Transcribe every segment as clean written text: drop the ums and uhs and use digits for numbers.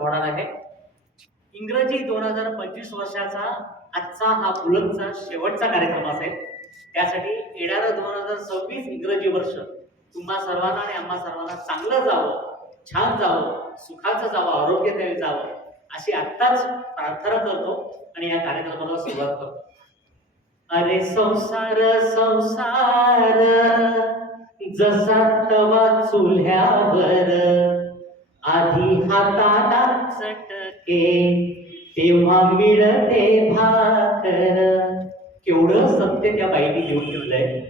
होणार आहे. इंग्रजी 2025 वर्षाचा आजचा हा बुलंदचा शेवटचा कार्यक्रम असेल. त्यासाठी येणारं 2026 इंग्रजी वर्ष तुम्हा सर्वांना आणि आम्हा सर्वांना चांगलं जावं, छान जावं, सुखाचं जावं, आरोग्यदायी जावं अशी आत्ताच प्रार्थना करतो आणि या कार्यक्रमाला सुरुवात करतो. अरे संसार संसार जसा तवा चुल्ह्यावर आधी हाताला चटके तेव्हा मिळते भाकर. केवढं सत्य त्या बाईने लिहून ठेवलंय.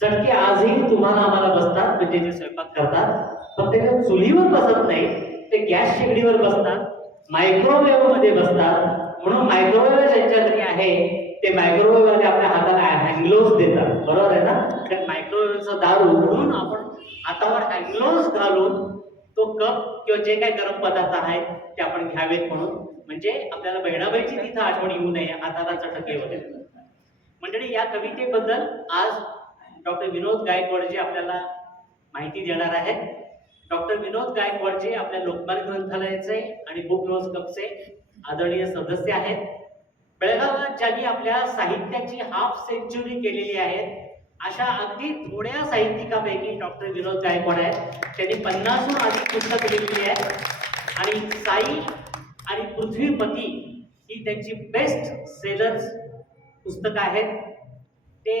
चटके आजही तुम्हाला आम्हाला बसतात, म्हणजे जे स्वयंपाक करतात, फक्त ते चुलीवर बसत नाही, ते गॅस शेगडीवर बसतात, मायक्रोवेव्ह मध्ये बसतात. म्हणून मायक्रोवेव्ह ज्यांच्या घरी आहे ते मायक्रोवेव्ह मध्ये आपल्या हाताला हँडग्लोव्स देतात, बरोबर आहे ना. कारण मायक्रोवेव्हचं दार उघडून आपण हातावर हँडग्लोव्स घालून तो कप किंवा जे काही गरम पदार्थ आहेत ते आपण घ्यावेत, म्हणून म्हणजे आपल्याला बहिणाबाईची तिथं आठवण येऊ नये, हाताला चटके वगैरे. मंडळी, या कवितेबद्दल आज डॉक्टर विनोद गायकवाडजी आपल्याला माहिती देणार आहेत. डॉक्टर विनोद गायकवाडजी आपल्या लोकमान्य ग्रंथालयाचे आणि बुक लॉन्च क्लबचे आदरणीय सदस्य आहेत. बेळगावात ज्यांनी आपल्या साहित्याची हाफ सेंचुरी केलेली आहे अशा अगदी थोड्या साहित्यिकापैकी डॉक्टर विनोद गायकवाड आहेत. त्यांनी 50हून अधिक पुस्तकं लिहिलेली आहेत आणि साई आणि पृथ्वीपती ही त्यांची बेस्ट सेलर्स पुस्तकं आहेत. ते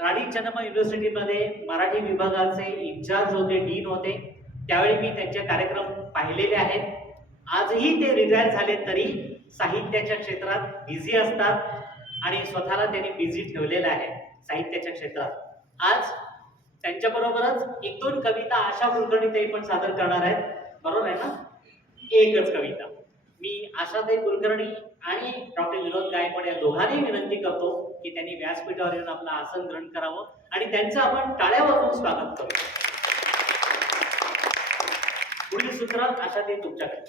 राणी चन्नम्मा युनिव्हर्सिटीमध्ये मराठी विभागाचे इन्चार्ज होते, डीन होते. त्यावेळी मी त्यांचे कार्यक्रम पाहिलेले आहेत. आजही ते रिटायर झाले तरी साहित्याच्या क्षेत्रात बिझी असतात आणि स्वतःला त्यांनी बिझी ठेवलेलं आहे साहित्याच्या क्षेत्रात. आज त्यांच्याबरोबरच एक दोन कविता आशा कुलकर्णी ते पण सादर करणार आहेत, बरोबर आहे ना. एकच कविता मी आशाताई कुलकर्णी आणि डॉक्टर विनोद गायकवाड या दोघांनी विनंती करतो की त्यांनी व्यासपीठावर येऊन आपलं आसन ग्रहण करावं आणि त्यांचं आपण टाळ्या वाजवून स्वागत करू. पुढील सूत्र आशाताई तुमच्याकडे,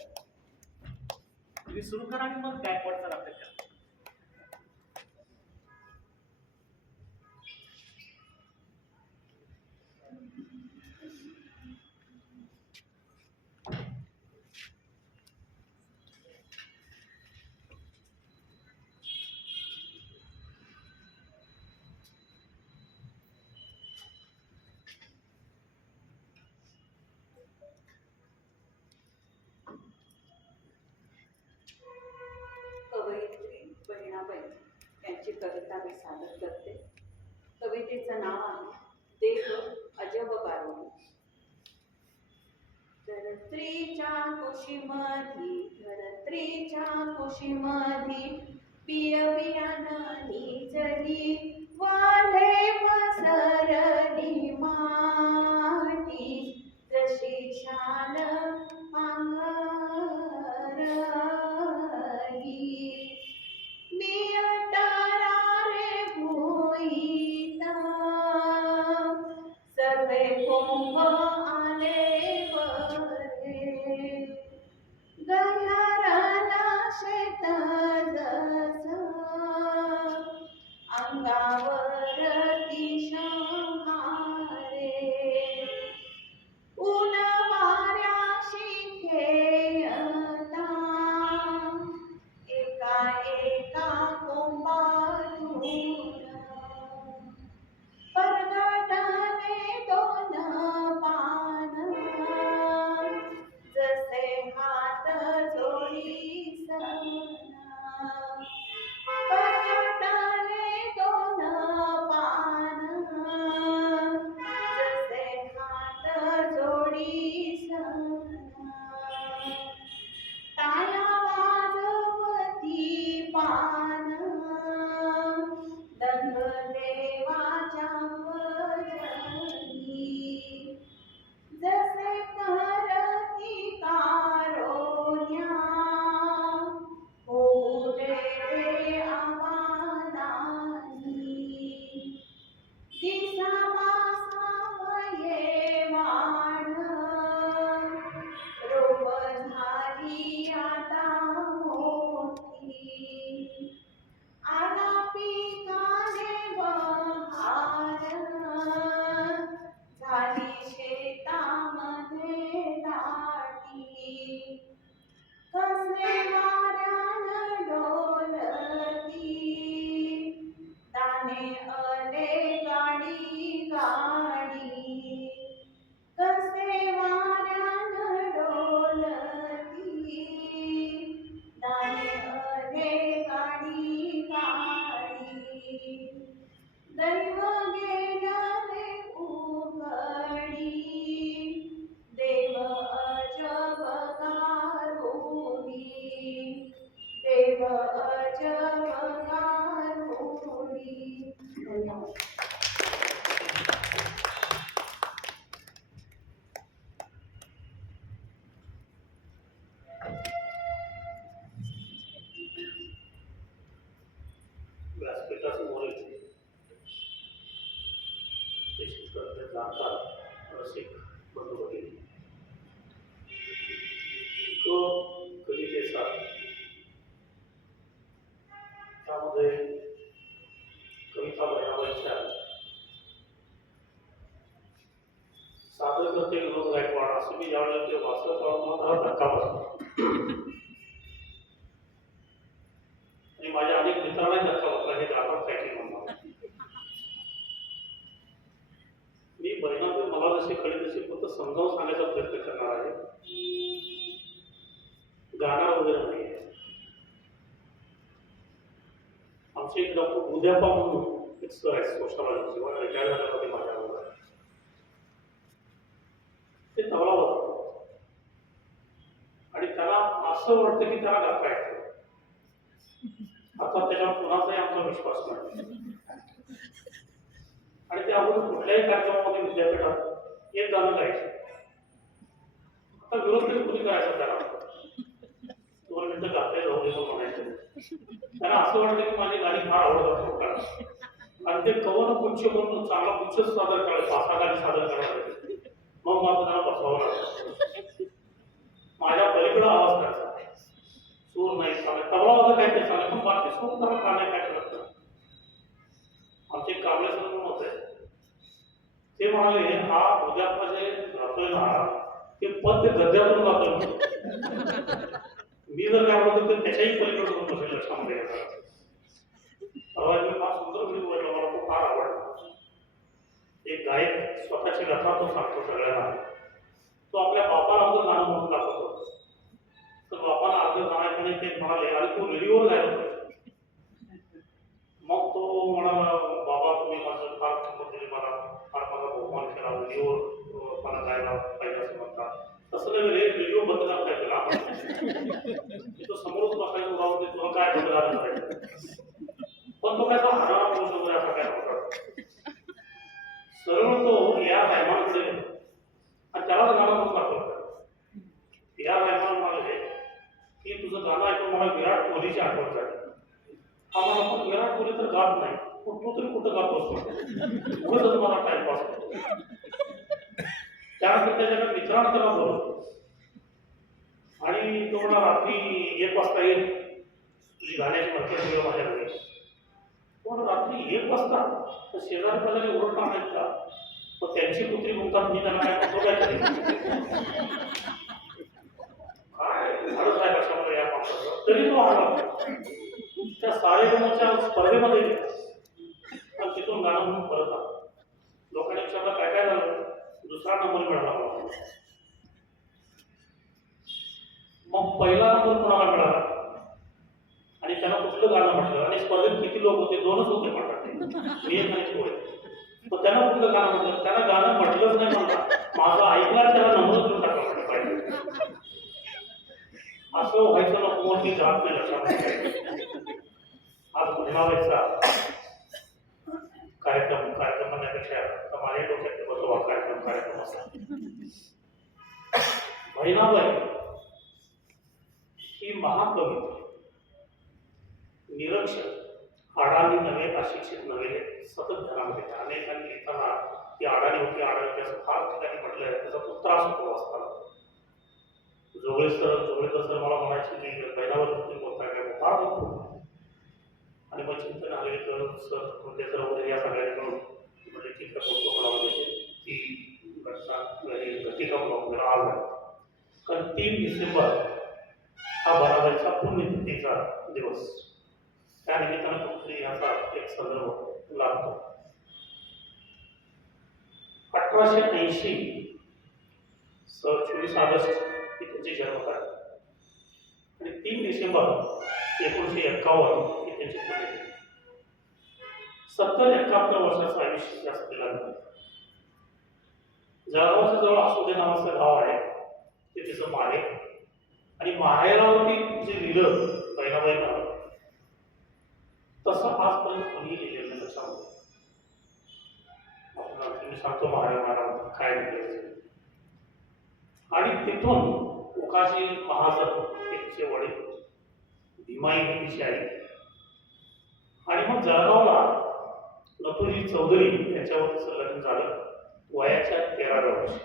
तुम्ही सुरू करा आणि मग गायकवाडचा अभ्यास करा. कवयित्री बहिणाबाई यांची कविता मी सादर करते. कवितेचं नाव आहे देह अजब गारुडी. धरत्रीच्या कुशीमधी पियवियानं निजली वाढे पसरली माती जशी शाल पांघरली. मी अटारा रे भुईत सर्वे कोंब आले वरे गह्यारला शेत जसं अंगावरती शहारे ऊन वाऱ्याशी खेळते जाणकार रसिक बंधू भगिनी, तो कवितेचा त्यामध्ये कविता बहिणाबाईच्या सादर करते विनोद गायकवाड असं मी ज्यावेळेला ते वाचत मला धक्का बसला आणि माझ्या अनेक मित्रांनाही धक्का बसला हे जातात काय की म्हणणार. मी बहिणाबाई मला जशी कळली तशी फक्त समजावून सांगायचा प्रयत्न करणार आहे, गाणं वगैरे नाही. आमचे एक डॉक्टर उद्यापा म्हणून एक सर आहे सोशलॉजी किंवा रिटायर झाल्यामध्ये माझ्याबरोबर ते तबला वाजवतात आणि त्याला असं वाटतं की त्याला गाता येतं. आता त्याच्यावर कोणाचाही आमचा विश्वास नाही आणि ते आपण कुठल्याही कार्यक्रमामध्ये विद्यापीठात एक गाणं गायचं. आता विरोध तरी कुणी करायचा त्याला 2 मिनिटं गाता जाऊ दे म्हणायचं. त्यांना असं वाटतं की माझी गाणी फार आवडतात लोकांना आणि ते कवन गुच्छ म्हणून चांगला गुच्छ सादर करायचं, 5-6 गाणी सादर करायचं. मग मात्र त्यांना बसवावं लागतं. माझ्या पलीकडं आवाज करायचा, सूर नाही चालेल, तबला वगैरे काय ते चालेल, पण बाकी सूर त्याला का नाही काय करत नाही. आमचे कांबळे सर म्हणून होते, ते म्हणाले हा उद्यापा जे गातोय ना ते पद्य गद्यातून गातोय म्हणून. मी जर काय म्हणतो तर त्याच्याही पलीकडे होऊन बसेल लक्षामध्ये येतात. परवा मी फार सुंदर व्हिडिओ बोलला, मला तो फार आवडला. एक गायक स्वतःची कथा तो सांगतो सगळ्यांना. तो आपल्या बापाला अगोदर गाणं म्हणून दाखवतो. तर बापाला अर्ध गाण्याकडे ते म्हणाले अरे तू रेडिओवर गायला पाहिजे. मग तो म्हणाला बाबा तुम्ही माझं फार किंमत दिली, मला फार माझा बहुमान केला, रेडिओवर मला गायला पाहिजे असं म्हणतात. तसं नाही रे, रेडिओ बंद करता येते ना, तो समोरच बसायचं जाऊन ते तुला काय बंद करायला पाहिजे. पण तो काय हराम होऊ शकतो असा काय होता. सरळ तो या रायमानकडे गेला आणि त्यालाच गाणं म्हणून दाखवलं. या रायमान म्हणाले की तुझं गाणं ऐकून मला विराट कोहलीची आठवण झाली. हा मला पण विराट कोहली तर गात नाही, पण तो तरी कुठं गात बसतो, उगाच मला टाइमपास करतो. त्यानंतर त्याच्या मित्रांना त्याला बोलवतो आणि तो मला रात्री 1 वाजता येईल, तुझी गाण्याची मर्कट मिळव माझ्याकडे. पण रात्री 1 वाजता तर शेजारी पाजारी ओरडणार नाहीत का, मग त्यांची कुत्री मुक्तात मी त्यांना काय म्हणतो काय तरी काय झाडच आहे कशामध्ये या माणसाचं. तरी तो आला त्या साडेनऊच्या स्पर्धेमध्ये गेला आणि तिथून गाणं म्हणून परत आला. लोकांनी विचारलं काय काय झालं, 2रा नंबर मिळाला मला. मग पहिला नंबर कोणाला मिळाला आणि त्याला कुठलं गाणं म्हटलं आणि स्पर्धेत किती लोक होते, 2च होते म्हणतात, मी एक आणि तो. मग त्यानं कुठलं गाणं म्हटलं, त्याला गाणं म्हटलंच नाही म्हणता, माझं ऐकला त्याला नंबर देऊन टाकला म्हटलं पाहिजे. असं व्हायचं नको म्हणून मी जात नाही लक्षात. आज बहिणाबाईचा कार्यक्रम म्हणण्यापेक्षा माझ्या डोक्यात बसवा कार्यक्रम असतात. बहिणाबाई ही महाकवी, निरक्षर, अडाणी नव्हे, अशिक्षित नव्हे, सतत घरामध्ये अनेकांनी लिहिताना ती अडाणी होती असं फार ठिकाणी म्हटलंय, त्याचा खूप त्रास होतो वाचताना. जोगळेकर सर मला म्हणायचे की बहिणाबाई तुम्ही बोलताय काय, फार बोलतो. आणि मग चिंतन आलेकर सर कोणते सर वगैरे या सगळ्यांनी मिळून म्हणजे ठीक आहे बोलतो म्हणावं म्हणजे ती घटिका म्हणून आज आहे. कारण 3 डिसेंबर हा बहिणाबाईचा पुण्यतिथीचा दिवस. त्या निमित्तानं कुठेतरी याचा एक संदर्भ लागतो. 1880 24 ऑगस्ट ही त्यांची जन्मतारीख आणि 3 डिसेंबर 1951 ही त्यांची पुण्यतिथी. 70-71 वर्षाचं आयुष्य या स्त्रीला मिळालं. जळगावच्या जवळ आसोदे नावाचं गाव आहे, ते तिचं माहेर आणि माहेरावरती जे लिहिलं बहिणाबाईंना तसं आजपर्यंत कोणीही लिहिलेलं नाही लक्षामध्ये. मी सांगतो महाराज काय लिहिलं. आणि तिथून उकाशी महाजन तिचे वडील, भीमाई तिची आई आणि मग जळगावला नथुराजी चौधरी यांच्यावर तिचं लग्न झालं वयाच्या 13व्या वर्षी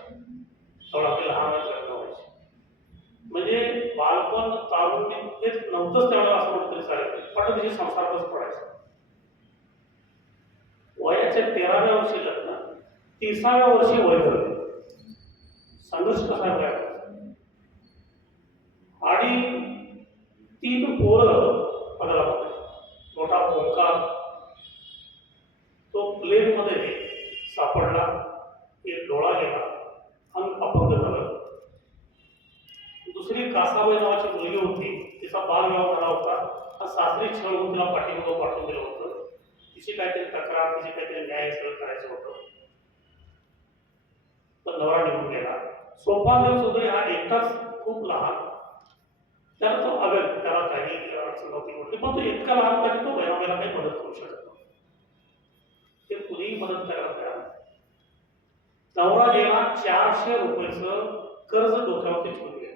तेव्हा आपली लहान वयात लग्न व्हायचे. म्हणजे बालपण तारुण्य हे नव्हतंच त्यावेळेला असं म्हटलं तरी चालेल, पण तिचे संसारातच पडायचं. वयाच्या 13व्या वर्षी लग्न, 30व्या वर्षी वैधव्य. संघर्ष कसा आहे बघा. आणि 3 पोरं बघायला बघा. मोठा ओंकार तो प्लेन मध्ये सापडला, एक डोळा गेला, अंग अपंग झालं. दुसरी कासाबाई नावाची मुलगी होती, तिचा बालविवाह झाला होता, हा सासरी छळ होऊन तिला पाठीमागं पाठवून दिलं होतं. तिची काहीतरी तक्रार, तिची काहीतरी न्याय सगळं करायचं होतं, पण नवरा निघून गेला. सोपानदेव चौधरी हा एकटाच खूप लहान, त्याला तो अगद, त्याला काही अडचण नव्हती म्हटली, पण तो इतका लहान होता की तो बहिणाबाईला काही मदत करू शकत नव्हता. ते कुणीही मदत करायला तयार नाही. नवरा गेला, 400 रुपयाचं कर्ज डोक्यावरती ठेवून गेले.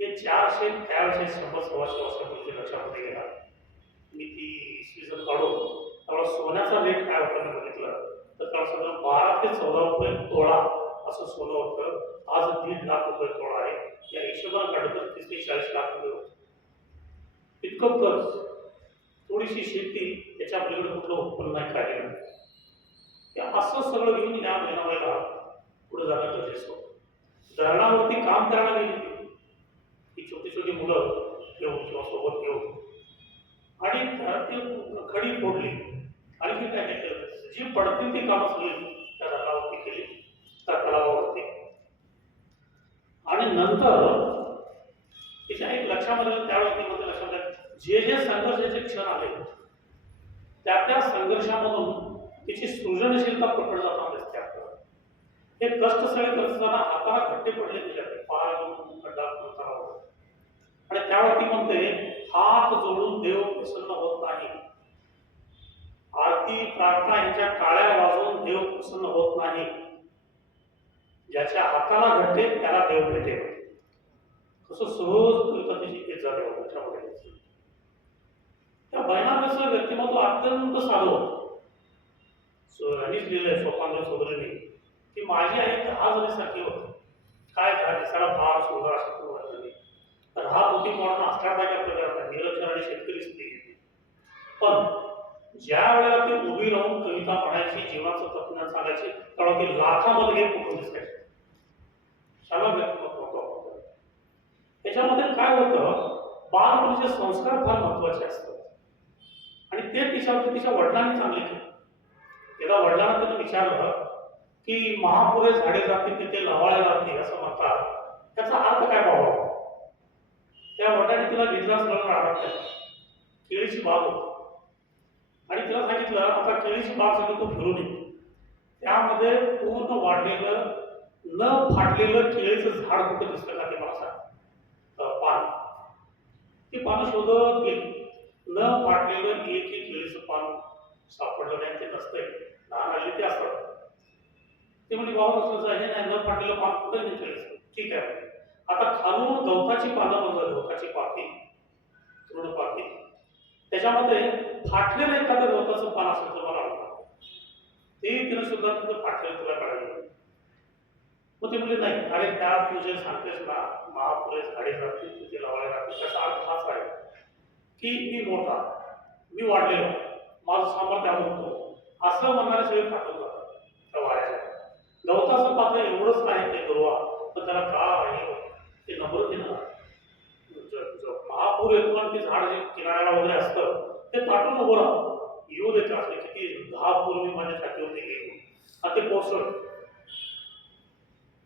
हे 400 त्यावेळेस 100-125 वर्षापूर्वीच्या लक्षामध्ये गेला. मी ती इसवी सन काढून त्यावेळेला सोन्याचा रेट काय होता मी बघितलं तर त्याला सगळं 12 ते 14 रुपये तोळा असं सोनं होतं. आज 1.5 लाख रुपये तोळा आहे. या हिशोबाला काढलं तर 30 ते 40 लाख रुपये होतं. इतकं कर्ज, थोडीशी शेती, त्याच्या पलीकडे कुठलं उत्पन्न नाही, काही नाही. ते असं सगळं घेऊन या बहिणाबाईला पुढे जाणं गरजेचं होतं. धरणावरती काम करायला गेली ती छोटी छोटी मुलं घेऊन किंवा सोबत घेऊन, आणि ती खडी फोडली. आणखी काय काय केलं, जी पडतील ती कामं सगळी त्या धरणावरती केली, त्या तलावावरती. आणि नंतर तिच्या एक लक्षामध्ये त्यावेळेस मध्ये लक्षात जे जे संघर्षाचे क्षण आले त्या संघर्षामधून तिची सृजनशीलता प्रकट जाताना दिसते आपल्याला. हे कष्ट सगळे करत असताना हाताला खड्डे पडले तिच्याकडे, पाय घेऊन खड्डा तलावावर. आणि त्यावरती म्हणते, हात जोडून देव प्रसन्न होत नाही, आरती प्रार्थना यांच्या टाळ्या वाजवून देव प्रसन्न होत नाही, ज्याच्या हाताला घडते त्याला देव भेटेल. कसं सहज कविता तिची येत जाते त्याच्यामध्ये. त्या बहिणाबाईचं व्यक्तिमत्व अत्यंत साधं होतं. यांनीच लिहिलंय सोपानदेव चौधरींनी की माझी आई 10 जणीसारखी होती. काय काय दिसायला फार सुंदर असं वर्तन राहत होती म्हणून असल्यासारख्या प्रकारात निरक्षर आणि शेतकरी स्त्री. पण ज्या वेळेला ती उभी राहून कविता म्हणायची, जीवनाचं तत्त्वज्ञान सांगायची, तेव्हा ती लाखामध्ये कुठून दिसायची. शाला व्यक्तिमत्व होतं. त्याच्यामध्ये काय होतं, बालपणीचे संस्कार फार महत्वाचे असतात आणि ते तिच्यावरती तिच्या वडिलांनी चांगले केले. एकदा वडिलांना त्यांनी विचारलं की महापुरे झाडे जातील तिथे लवाळ्या जातील असं म्हणतात, त्याचा अर्थ काय बाबा. त्या वडिलांनी तिला घेतला सरळ राहणार, केळीची बाग होती आणि तिला सांगितलं आता केळीची बाग सगळं तू फिरून ये. त्यामध्ये पूर्ण वाढलेलं न फाटलेलं केळीचं झाड कुठे दिसतं का ते मला सांग. पान, ती पानं शोधत गेली, न फाटलेलं एकही केळीचं पान सापडलं नाही. ते नसतंय, लहान आली ते असतं. ते म्हणजे बाबा कसं हे नाही, न फाटलेलं पान कुठे नाही केळीचं. ठीक आहे, आता खालून गवताची पानं बघत, गवताची पाती, तृण पाती, त्याच्यामध्ये फाटलेलं एखादं गवताचं पान असेल तर मला आवडतं. ते तिनं सुद्धा तिथं फाटलेलं तुला काढायला. मग ते म्हणजे नाही, अरे त्या तू जे सांगतेस ना महापुरे झाडे जातील तिथे लावायला जातील, त्याचा अर्थ हाच आहे की मी मोठा, मी वाढलेलो, माझं सामर्थ्य होतो असं म्हणणारे सगळे फाटून जातात त्या वाऱ्याच्या. गवताचं पात्र एवढंच आहे ते दुर्वा, पण त्याला का आहे ते नम्रतेनं. महापूर येतो आणि ते झाड जे किनाऱ्याला वगैरे असतं ते ताटून उभं राहतं. येऊ देत असले किती 10 पूर्वी माझ्या छातीवरती गेलो आणि ते कोसळ.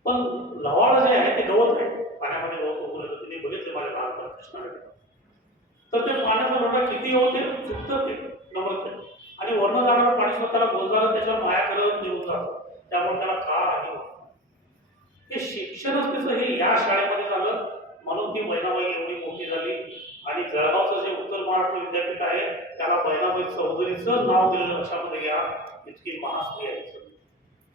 पण लवाळ जे आहे ते गवत आहे, पाण्यामध्ये गवत उभं राहतं. तिने बघितले माझ्या लहानपणी कृष्णाने, तर ते पाण्याचा लोटा किती होते चुकतं ते नम्रते. आणि वर्ण जाणारं पाणी स्वतःला बोलणारं त्याच्यावर माया करत निघून जातं, त्यामुळे त्याला का आहे हे शिक्षणच तिचं हे या शाळेमध्ये झालं. म्हणून ती बहिणाबाई एवढी मोठी झाली आणि जळगावचं जे उत्तर महाराष्ट्र विद्यापीठ आहे त्याला बहिणाबाई चौधरीचं नाव दिलेलं लक्षामध्ये घ्या. इतकी महास्त्री आहे,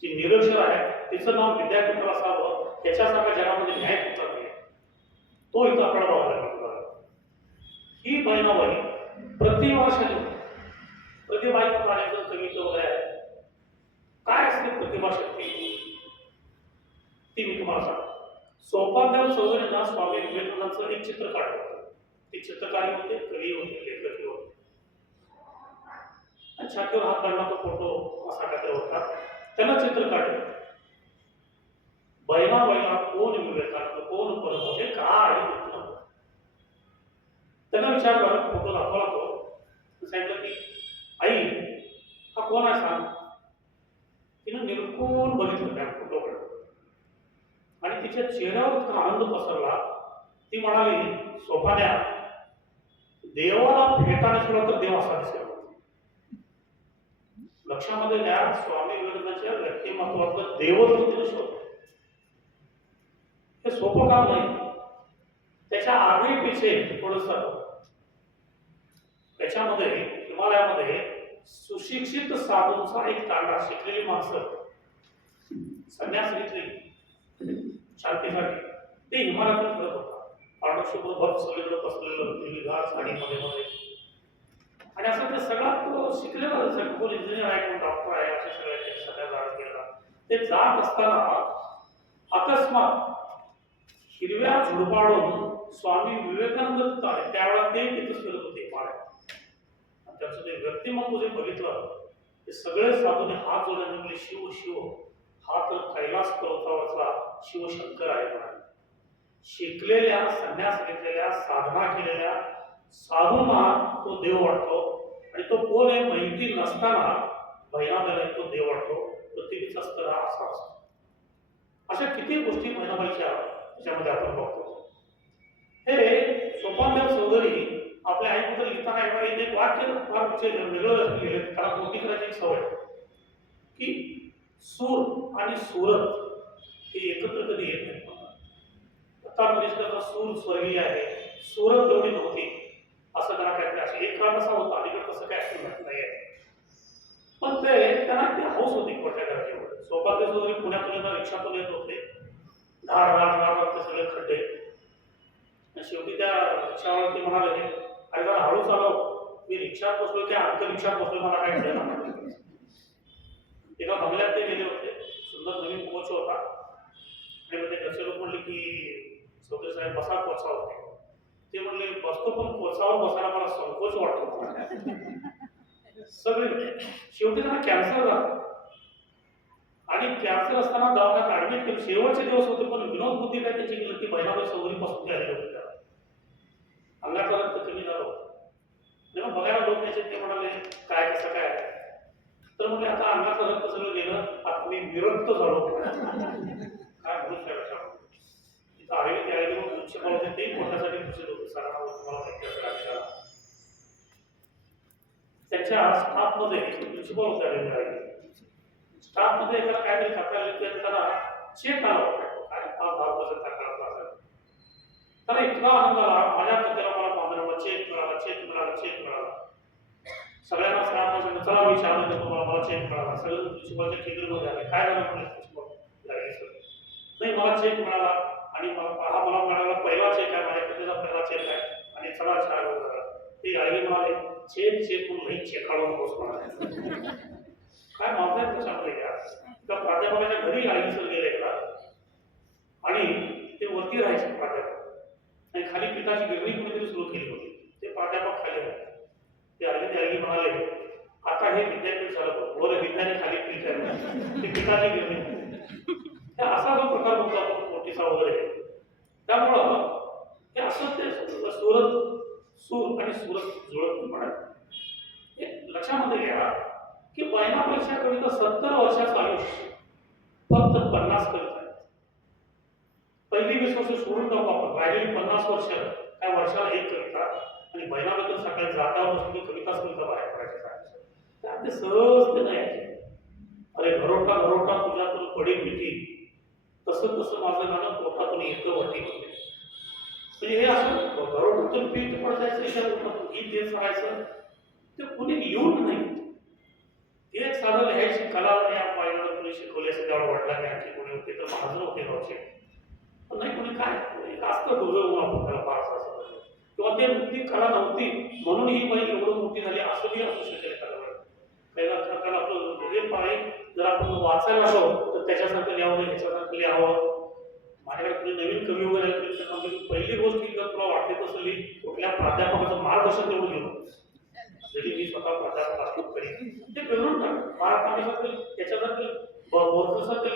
जी निरक्षर आहे तिचं नाव विद्यापीठाला असावं, त्याच्यासारखा जगामध्ये न्याय कुठला नाही. तो इथं आपल्याला बघायला मिळतो. ही बहिणाबाई प्रतिभाशाली, प्रतिभा कविता वगैरे आहे. काय असते प्रतिभाशक्ती तुम्हाला सांगतो. सोपानदेव चौधरींना स्वामी विवेकानंदांचं एक चित्र काढलं होतं. ते चित्रकारी होते, कवी होते, लेखकही होते. आणि छातीवर हात धरला तो फोटो असा काहीतरी होता. त्याला चित्र काढलं. बैला बैला कोण विवेकानंद, कोण परम, हे काय आहे माहिती नव्हतं. त्यांना विचारलं, फोटो दाखवला तो, सांगितलं की आई हा कोण आहे सांग. तिनं निरखून बघितलं त्या फोटोकडे आणि तिच्या चेहऱ्यावर इतका आनंद पसरला. ती म्हणाली, सोपान्या, देवाला फेटा नसला तर देव असा दिसेल. लक्षामध्ये घ्या, स्वामी विवेकानंदांच्या व्यक्तिमत्वातलं देवत्व तिनं शोधलं. हे सोपं काम नाही. त्याच्या आगे पिछे थोडस त्याच्यामध्ये हिमालयामध्ये सुशिक्षित साधूंचा एक तांडा, शिकलेली माणसं संन्यास घेतली शांतीसाठी, ते हिमालयातून फिरत होता. पांडुशुभ्र भक्त सगळीकडे पसरलेलं, हिरवीगार साडीमध्ये मध्ये. आणि असं ते सगळा तो शिकलेला, कोण इंजिनियर आहे, कोण डॉक्टर आहे, असे सगळे सगळ्या जात गेला. ते जात असताना अकस्मात हिरव्या झुडपाडून स्वामी विवेकानंद तिथं आले. त्यावेळेला ते तिथं फिरत होते हिमालयात. त्यांचं ते व्यक्तिमत्व जे बघितलं, ते सगळे साधूने हात जोडले म्हणजे शिव शिव, हा तर कैलास पर्वतावरचा शिवशंकर आहे म्हणाले. शिकलेल्या, संन्यास घेतलेल्या, साधना केलेल्या साधूंना तो देव वाटतो. आणि तो कोण आहे माहिती नसताना बहिणाबाईला तो देव वाटतो. पृथ्वीचा स्तर हा असा असतो. अशा किती गोष्टी बहिणाबाईच्या त्याच्यामध्ये आपण बघतो. हे सोपानदेव चौधरी आपल्या आईबद्दल लिहिताना एक वाक्य फार वेगळं लिहिलं. कारण मोठी करायची एक सवय की सूर आणि सुरत हे एकत्र कधी येत नाही. आता म्हणजे सूर स्वर्गीय आहे, सुरत तेवढी नव्हती, असं त्यांना काहीतरी असे एक काळ कसा होता. अलीकडे तसं काय असं नाही आहे. पण ते त्यांना ती हौस होती कोणत्या करायची. सोपानदेव चौधरी पुण्यातून रिक्षातून येत होते. धार धार धार ते सगळे खड्डे. शेवटी त्या रिक्षावरती म्हणाले, अरे जरा हळू चालव, मी रिक्षात बसलो की अंतरिक्षात बसलो, मला काय कळलं. एका बंगल्यात ते गेले होते. सुंदर नवीन कोच होता. आणि मग ते घरचे लोक म्हणले की चौधरी साहेब बसा कोचावर. ते म्हणले, बसतो पण कोचावर बसायला मला संकोच वाटतो. सगळे शेवटी त्यांना कॅन्सर झाला. आणि कॅन्सर असताना दवाखान्यात ऍडमिट केलं. शेवटचे दिवस होते. पण विनोद बुद्धी काय त्याची केली, ती बहिणाबाई चौधरी पासून ते आलेले होते. अंगाचा रक्त कमी झालं. जेव्हा बघायला लोक यायचे, ते म्हणाले काय कसं काय. तर म्हणजे आता अंगाचं रक्त सगळं गेलं, आता मी विरक्त झालो. काय म्हणून तिथं आळी ते आळी म्हणून प्रिन्सिपल होते, ते कोणासाठी प्रसिद्ध होते. सरांना तुम्हाला माहिती असेल. त्यांच्या स्टाफमध्ये प्रिन्सिपल होते आळी. स्टाफमध्ये एका काहीतरी तक्रार लिहिली, त्याला चेक आला होता. काय 5,000 तक्रार असेल. त्याला इतका आनंद झाला, माझ्या खात्याला मला 15 चेक मिळाला, चेक मिळाला, चेक मिळाला. सगळ्यांना स्टाफला सांगितलं, चला मी शाळा देतो तुम्हाला, मला चेक मिळाला. सगळं प्रिन्सिपलच्या केंद्रमध्ये आले. काय झालं म्हणजे प्रिन्सिपल नाही, मला चेक मिळाला आणि हा मला मिळाला पहिला चेक आहे, माझ्या खात्याचा पहिला चेक आहे आणि चला शाळा झाला. ते आईने म्हणाले, चेक चेक म्हणून नाही, चेक काढून बस म्हणाले. काय माझा आहे त्याच्यामध्ये घ्या. त्या प्राध्यापकाच्या घरी आई सर गेले का आणि ते वरती राहायचे प्राध्यापक. आणि खाली पिठाची गिरणी कुणीतरी सुरू केली होती. ते प्राध्यापक खाली आहे. ते आई म्हणाले, आता हे विद्यापीठ झालं, वर विज्ञानी खाली पीठ आहे, ते पिठाची गिरणी. असा जो प्रकार बघतो आपण मोठीचा वगैरे. त्यामुळं हे असं ते सूर आणि सुरत जुळत म्हणाले. हे लक्षामध्ये घ्या की बहिणाबाईच्या कविता 70 वर्षाचं आयुष्य फक्त 50 कविता आहेत. पहिली 20 वर्ष सोडून टाकू आपण, राहिलेली 50 वर्ष त्या वर्षाला एक कविता. आणि बहिणाबाईतून सकाळी जात्यावर बसून कविताच कविता बाहेर पडायच्या. त्यात ते सहज ते नाही. अरे घरोटा घरोटा तुझ्यातून पडी पिटी, तसं तसं माझं गाणं पोटातून येतं वटी होते. म्हणजे हे असं घरोटातून पीठ पडतायचं, गीत देत सांगायचं, ते कुणी लिहून नाही. ते एक साधं लिहायची कला या पाहिलं कुणी शिकवली असेल, त्यावर वाटला नाही की कोणी होते तर माझं होते गावचे. पण नाही कोणी काय असतं डोळं आपण त्याला फारसं असं किंवा ती कला नव्हती म्हणून ही बाई एवढं मोठी झाली असंही असू शकेल. कला आपलं हे पाय जर आपण वाचायला हवं तर त्याच्यासारखं लिहावं, ह्याच्यासारखं लिहावं. माझ्याकडे कोणी नवीन कवी वगैरे आले तरी त्यांना मी पहिली गोष्ट की जर तुला वाटत असेल की कुठल्या प्राध्यापकाचं मार्गदर्शन तेवढं घेऊ, जरी मी स्वतः प्राध्यापक असतो तरी ते करून टाक. महाराष्ट्रातील त्याच्यासारखं बोर्डसारखं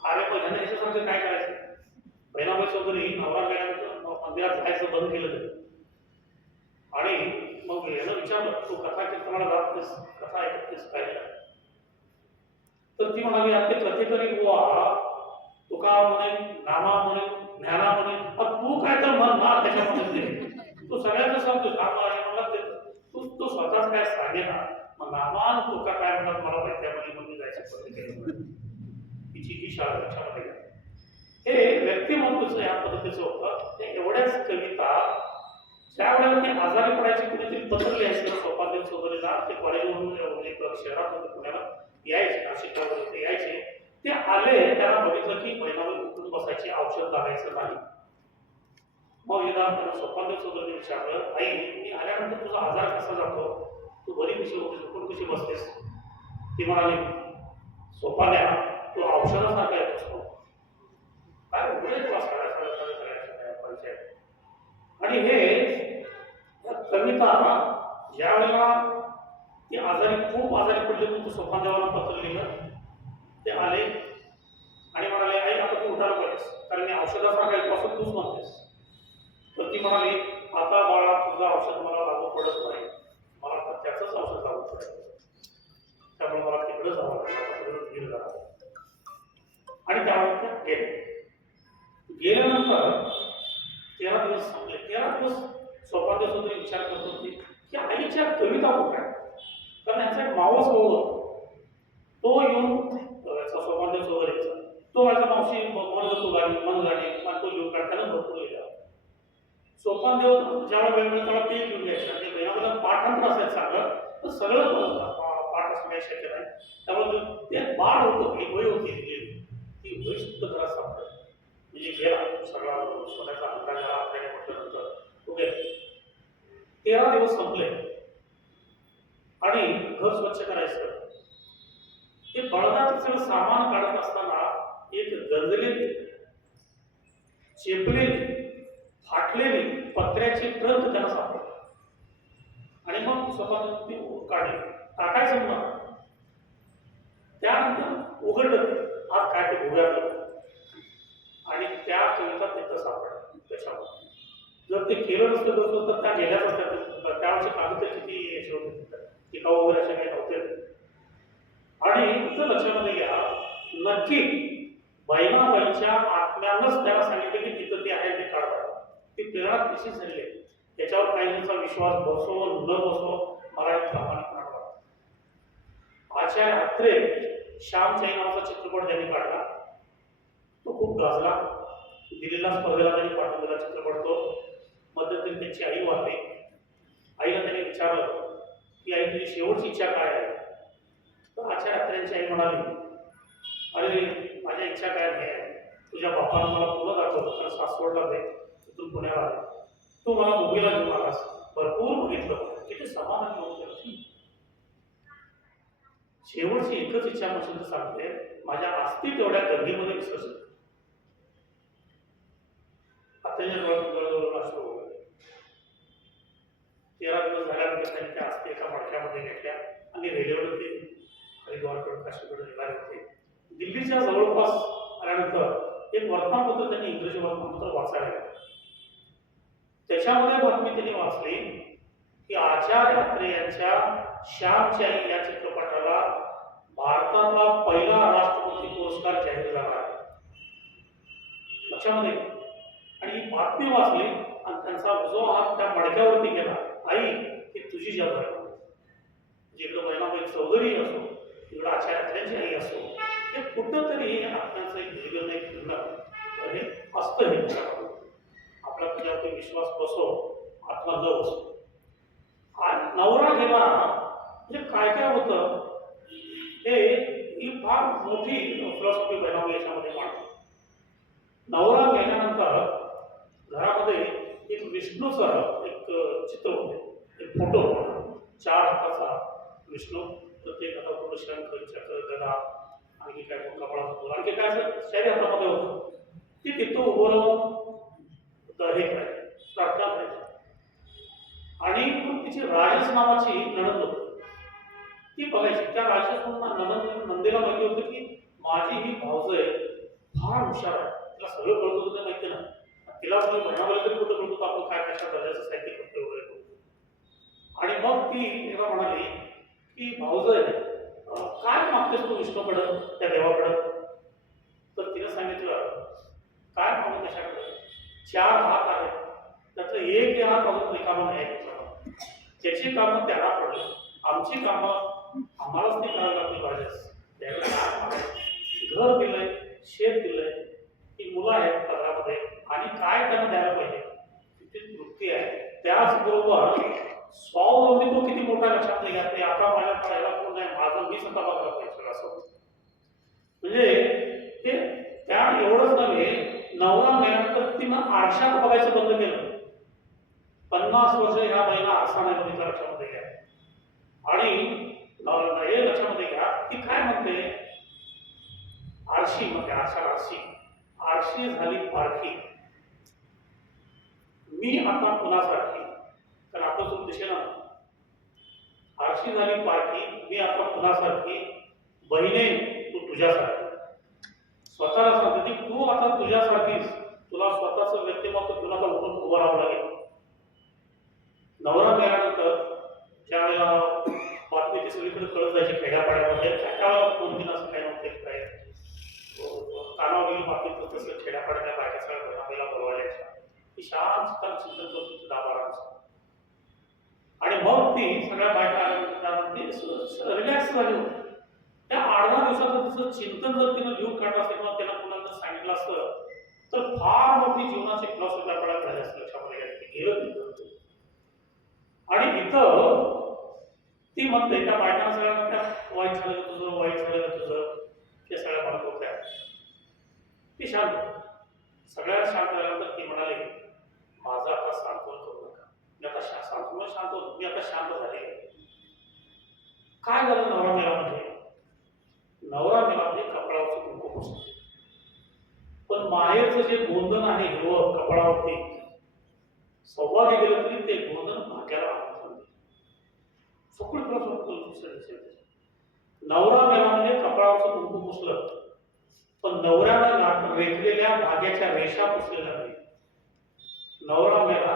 अरे मग ह्यानं ह्याच्यासारखं काय करायचं. बहिणाबाई चौधरी नवरा गेल्यानंतर मंदिरात जायचं बंद केलं तरी, आणि मग यानं विचारलं तू कथा कीर्तनाला जात नाहीस, कथा ऐकतेस काय काय, तर ती म्हणाली अरे ते कथेकरी बुवा तुका म्हणे नामा म्हणे ज्ञाना म्हणे पण तू काय तर म्हण ना त्याच्यामध्ये तू सगळ्यांचं सांगतो नामा आहे मला ते तू स्वतःच काय सांगे ना. मग नामान तुका काय म्हणतात मला वैद्यामध्ये म्हणून जायचं कथेकरी तिची ही शाळा त्याच्यामध्ये हे व्यक्तिमत्वच या पद्धतीचं होतं. ते एवढ्याच कविता ज्या वेळेला ते आजारी पडायची कुठेतरी पत्र लिहायचं सोपादेव चौधरीला, ते कॉलेजवरून एक शहरात होते पुण्याला यायचे, नाशिकला ते यायचे, ते आले त्यांना बघितलं की बहिणाबाई उठून बसायची, औषध लागायचं नाही. मग एकदा त्यांना सोपादेव चौधरीने विचारलं आई मी आल्यानंतर तुझा आजार कसा जातो, तू बरी कशी होतीस, उठून कशी बसतेस. ती म्हणाली सोपाद्या तू औषधासारखा येतोस काय उघडे तुला साड्या. आणि हे कविता ज्या वेळेला ती आजारी खूप आजारी पडली म्हणून तू सोपानदेवाला पत्र लिहिलं, ते आले आणि म्हणाले आई आता तू उठायला पाहिजेस कारण मी औषधासारखा येतो तूच म्हणतेस. तर ती म्हणाली आता बाळा तुझं औषध मला लागू पडत नाही, मला तर त्याचंच औषध लागू पडेल, त्यामुळे मला तिकडं जावं लागलं. आणि त्यामुळे गेल्यानंतर 13 दिवस संपले. 13 दिवस सोपानदेव चौधरी विचार करत होते की आईच्या कविता कुठे आहेत, कारण यांचा एक मावस भाऊ होता, तो येऊन सोपानदेव चौधरीचा तो माझ्या मावशी म्हणतो गाणी मन गाणी तो लिहून काढताना भरपूर लिहिला. सोपानदेव ज्यावेळेला वेळ मिळतो तेव्हा ते लिहून घ्यायचं आणि बहिणाबाईला पाठांतर असायचं चांगलं तर सगळं पाठ असं काही शक्य नाही. त्यामुळे ते बाळ होतं एक वय होती ती वय सुद्धा घरात सापडत म्हणजे गेला सगळा सोन्याचा अंकार झाला आपल्याने म्हटल्यानंतर तो गेला. 13 दिवस संपले आणि घर स्वच्छ करायचं, ते बळदाचं सगळं सामान काढत असताना एक गंजलेली चेपलेली फाटलेली पत्र्याची ट्रक त्यांना सापडली आणि मग स्वतः ती काढली टाकायचं म्हणून. त्यानंतर उघडलं आज काय ते भुग्यातलं आणि त्या कविता तिथं सापडल्या त्याच्यामध्ये. जर ते केलं नसतं बसलं तर त्या गेल्याच असत्या, त्यावेळेचे कागद किती याचे होते टिकाऊ वगैरे असे काही नव्हते. आणि तुझं लक्षामध्ये घ्या नक्की बहिणाबाईच्या आत्म्यानंच त्याला सांगितलं की तिथं ते आहे ते काढवा. ती प्रेरणा तशी झाली आहे, त्याच्यावर काही त्यांचा विश्वास बसो न बसो मला एक प्रामाणिकपणा वाटतो. आचार्य अत्रे श्यामचाई नावाचा चित्रपट त्यांनी काढला, तो खूप गाजला, दिल्लीला स्पर्धेला त्यांनी पाठवून दिला चित्रपट. तो मध्यंतरी त्यांची आई वारली. आईला त्यांनी विचारलं की आई तुझी शेवटची इच्छा काय आहे. तर आचार्य अत्रेंची आई म्हणाली अरे माझ्या इच्छा काय नाही आहे, तुझ्या बापानं मला पुन्हा दाखवलं कारण सासवडला दे तिथून पुण्याला आले, तू मला मुंबईला घेऊन आलास, भरपूर बघितलं किती समाधान होतं. शेवटची एकच इच्छा म्हणून सांगते माझ्या अस्थि तेवढ्या गर्दीमध्ये विसर्जित. अत्रेंच्या डोळ्यातून असतो 13 दिवस झाल्यानंतर त्यांनी त्या अस्थि एका मडक्यामध्ये घेतल्या आणि रेल्वेवर ते हरिद्वारकडे काशीकडे निघाले होते. दिल्लीच्या जवळपास आल्यानंतर एक वर्तमानपत्र त्यांनी इंग्रजी वर्तमानपत्र वाचायला लागले. त्याच्यामध्ये बातमी त्यांनी वाचली की आचार्य अत्रे यांच्या श्यामचाई या चित्रपटाला भारतातला पहिला राष्ट्रपती पुरस्कार जाहीर झाला आहे लक्षामध्ये. आणि ही बातमी वाचली आणि त्यांचा जो हात त्या मडक्यावरती गेला आई ही तुझी जबाबदारी आहे. जिकडं बहिणाबाई चौधरी असो तिकडं आचार्य अत्रेंची आई असो हे कुठंतरी आत्म्याचं एक निर्गण एक फिरणं हे असतं. हे त्याच्यामध्ये आपला तुझ्यावरती विश्वास बसो आत्मा न बसो. आणि नवरा गेला म्हणजे काय काय होतं हे ही फार मोठी फिलॉसॉफी बहिणाबाई याच्यामध्ये मांडतो. नवरा गेल्यानंतर घरामध्ये एक विष्णूचं एक चित्र होते, एक फोटो होता 4 हाताचा विष्णू, प्रत्येक हातावर शंख चक्र गदा आणखी काय कपाळात आणखी काय असं शरीर हातामध्ये होतं. ती तिथं उभं राहून हे करायची, प्रार्थना करायची. आणि मग तिची राजस नावाची नणंद होती, ती बघायची. त्या राजस नंदेला माहिती होतं की माझी ही भावजय फार हुशार आहे, तिला सगळं कळत होतं माहिती ना. तिला सगळं म्हणावं तरी कुठं कळत होतं आपण काय कशा दर्जाचं साहित्य करतो वगैरे करतो. आणि मग ती एकदा म्हणाली की भाऊजय काय मागतेस तू विष्णूकडं, त्या देवाकडं? तर तिने सांगितलं काय मागू कशाकडं, 4 हात आहेत, त्यातलं एक हात अजून रिकामा नाही आहे. त्याची कामं त्याला पडली, आमची कामं आम्हालाच ती करावी लागतील. राजस त्यावेळेस काय मागायचं? घर दिलंय, शेत दिलंय, ती मुलं आहेत पदरामध्ये, आणि काय त्यांना द्यायला पाहिजे तिची तृप्ती आहे. त्याचबरोबर स्वावलंबी तो किती मोठा लक्षात नाही घ्या. ते आता माझ्या करायला कोण नाही, माझं मी स्वतः बघायला पाहिजे असं. म्हणजे ते त्या एवढंच नव्हे, नवरा मेल्यानंतर तिनं आरशात बघायचं बंद केलं. 50 वर्ष ह्या बाईला आरसा नाही बघितला, लक्षामध्ये घ्या. आणि हे लक्षामध्ये घ्या, ती काय म्हणते, आरशी म्हणते, आरशी झाली पारखी, मी आता कुणासारखी, कारण आपलं सुरू दिसेना. आरशी झाली पारखी, मी आता कुणासारखी, बहिणे तू तुझ्यासारखी. स्वतःला सांगते की तू आता तुझ्यासारखीच, तुला स्वतःचं व्यक्तिमत्व तुला आता उठून उभं राहावं लागेल. नवरा मेल्यानंतर ज्या वेळेला बातमी ती सगळीकडे कळत जायची खेड्यापाड्यामध्ये, त्यावेळेला कोणती असं काही नव्हते, काय कानावर गेली बातमी तर तसं खेड्यापाड्याच्या बायका सगळ्या घराला बोलवायच्या, ती शांत चिंतन करत होती 10-12. आणि मग ती सगळ्या बायका आल्यानंतर रिलॅक्स झाली होती. त्या 8-10 दिवसाचं तिचं चिंतन जर तिनं लिहून काढलं असेल किंवा त्याला कुणाला सांगितलं असतं तर फार मोठी जीवनाची फिलॉसॉफी आपल्याला झाली असते, लक्षामध्ये गेलं तिथं. आणि इथं ती म्हणते त्या बायकांना सगळ्यांना त्या वाईट झालं तुझं, वाईट झालं तुझं, ते सगळ्या म्हणत होत्या. ती शांत, सगळ्यात शांत झाल्यानंतर ती म्हणाली माझं आता सांत्वन करू नका, मी आता सांत्वन शांत होतो, मी आता शांत झाले. काय झालं नवरा मेला म्हणजे? नवरा मेला म्हणजे कपाळावरचं कुंकू पुसलं, पण माहेरचं जे गोंधन आहे हिरवं कपाळावरती, सौभाग्य गेलं तरी ते गोंधन भाग्याला आमंत्रण देईल. सगळं नवरा मेला म्हणजे कपाळावरचं कुंकू पुसलं, पण नवऱ्यानं रेखलेल्या भाग्याच्या रेषा पुसलेल्या नाही. नवरा मेला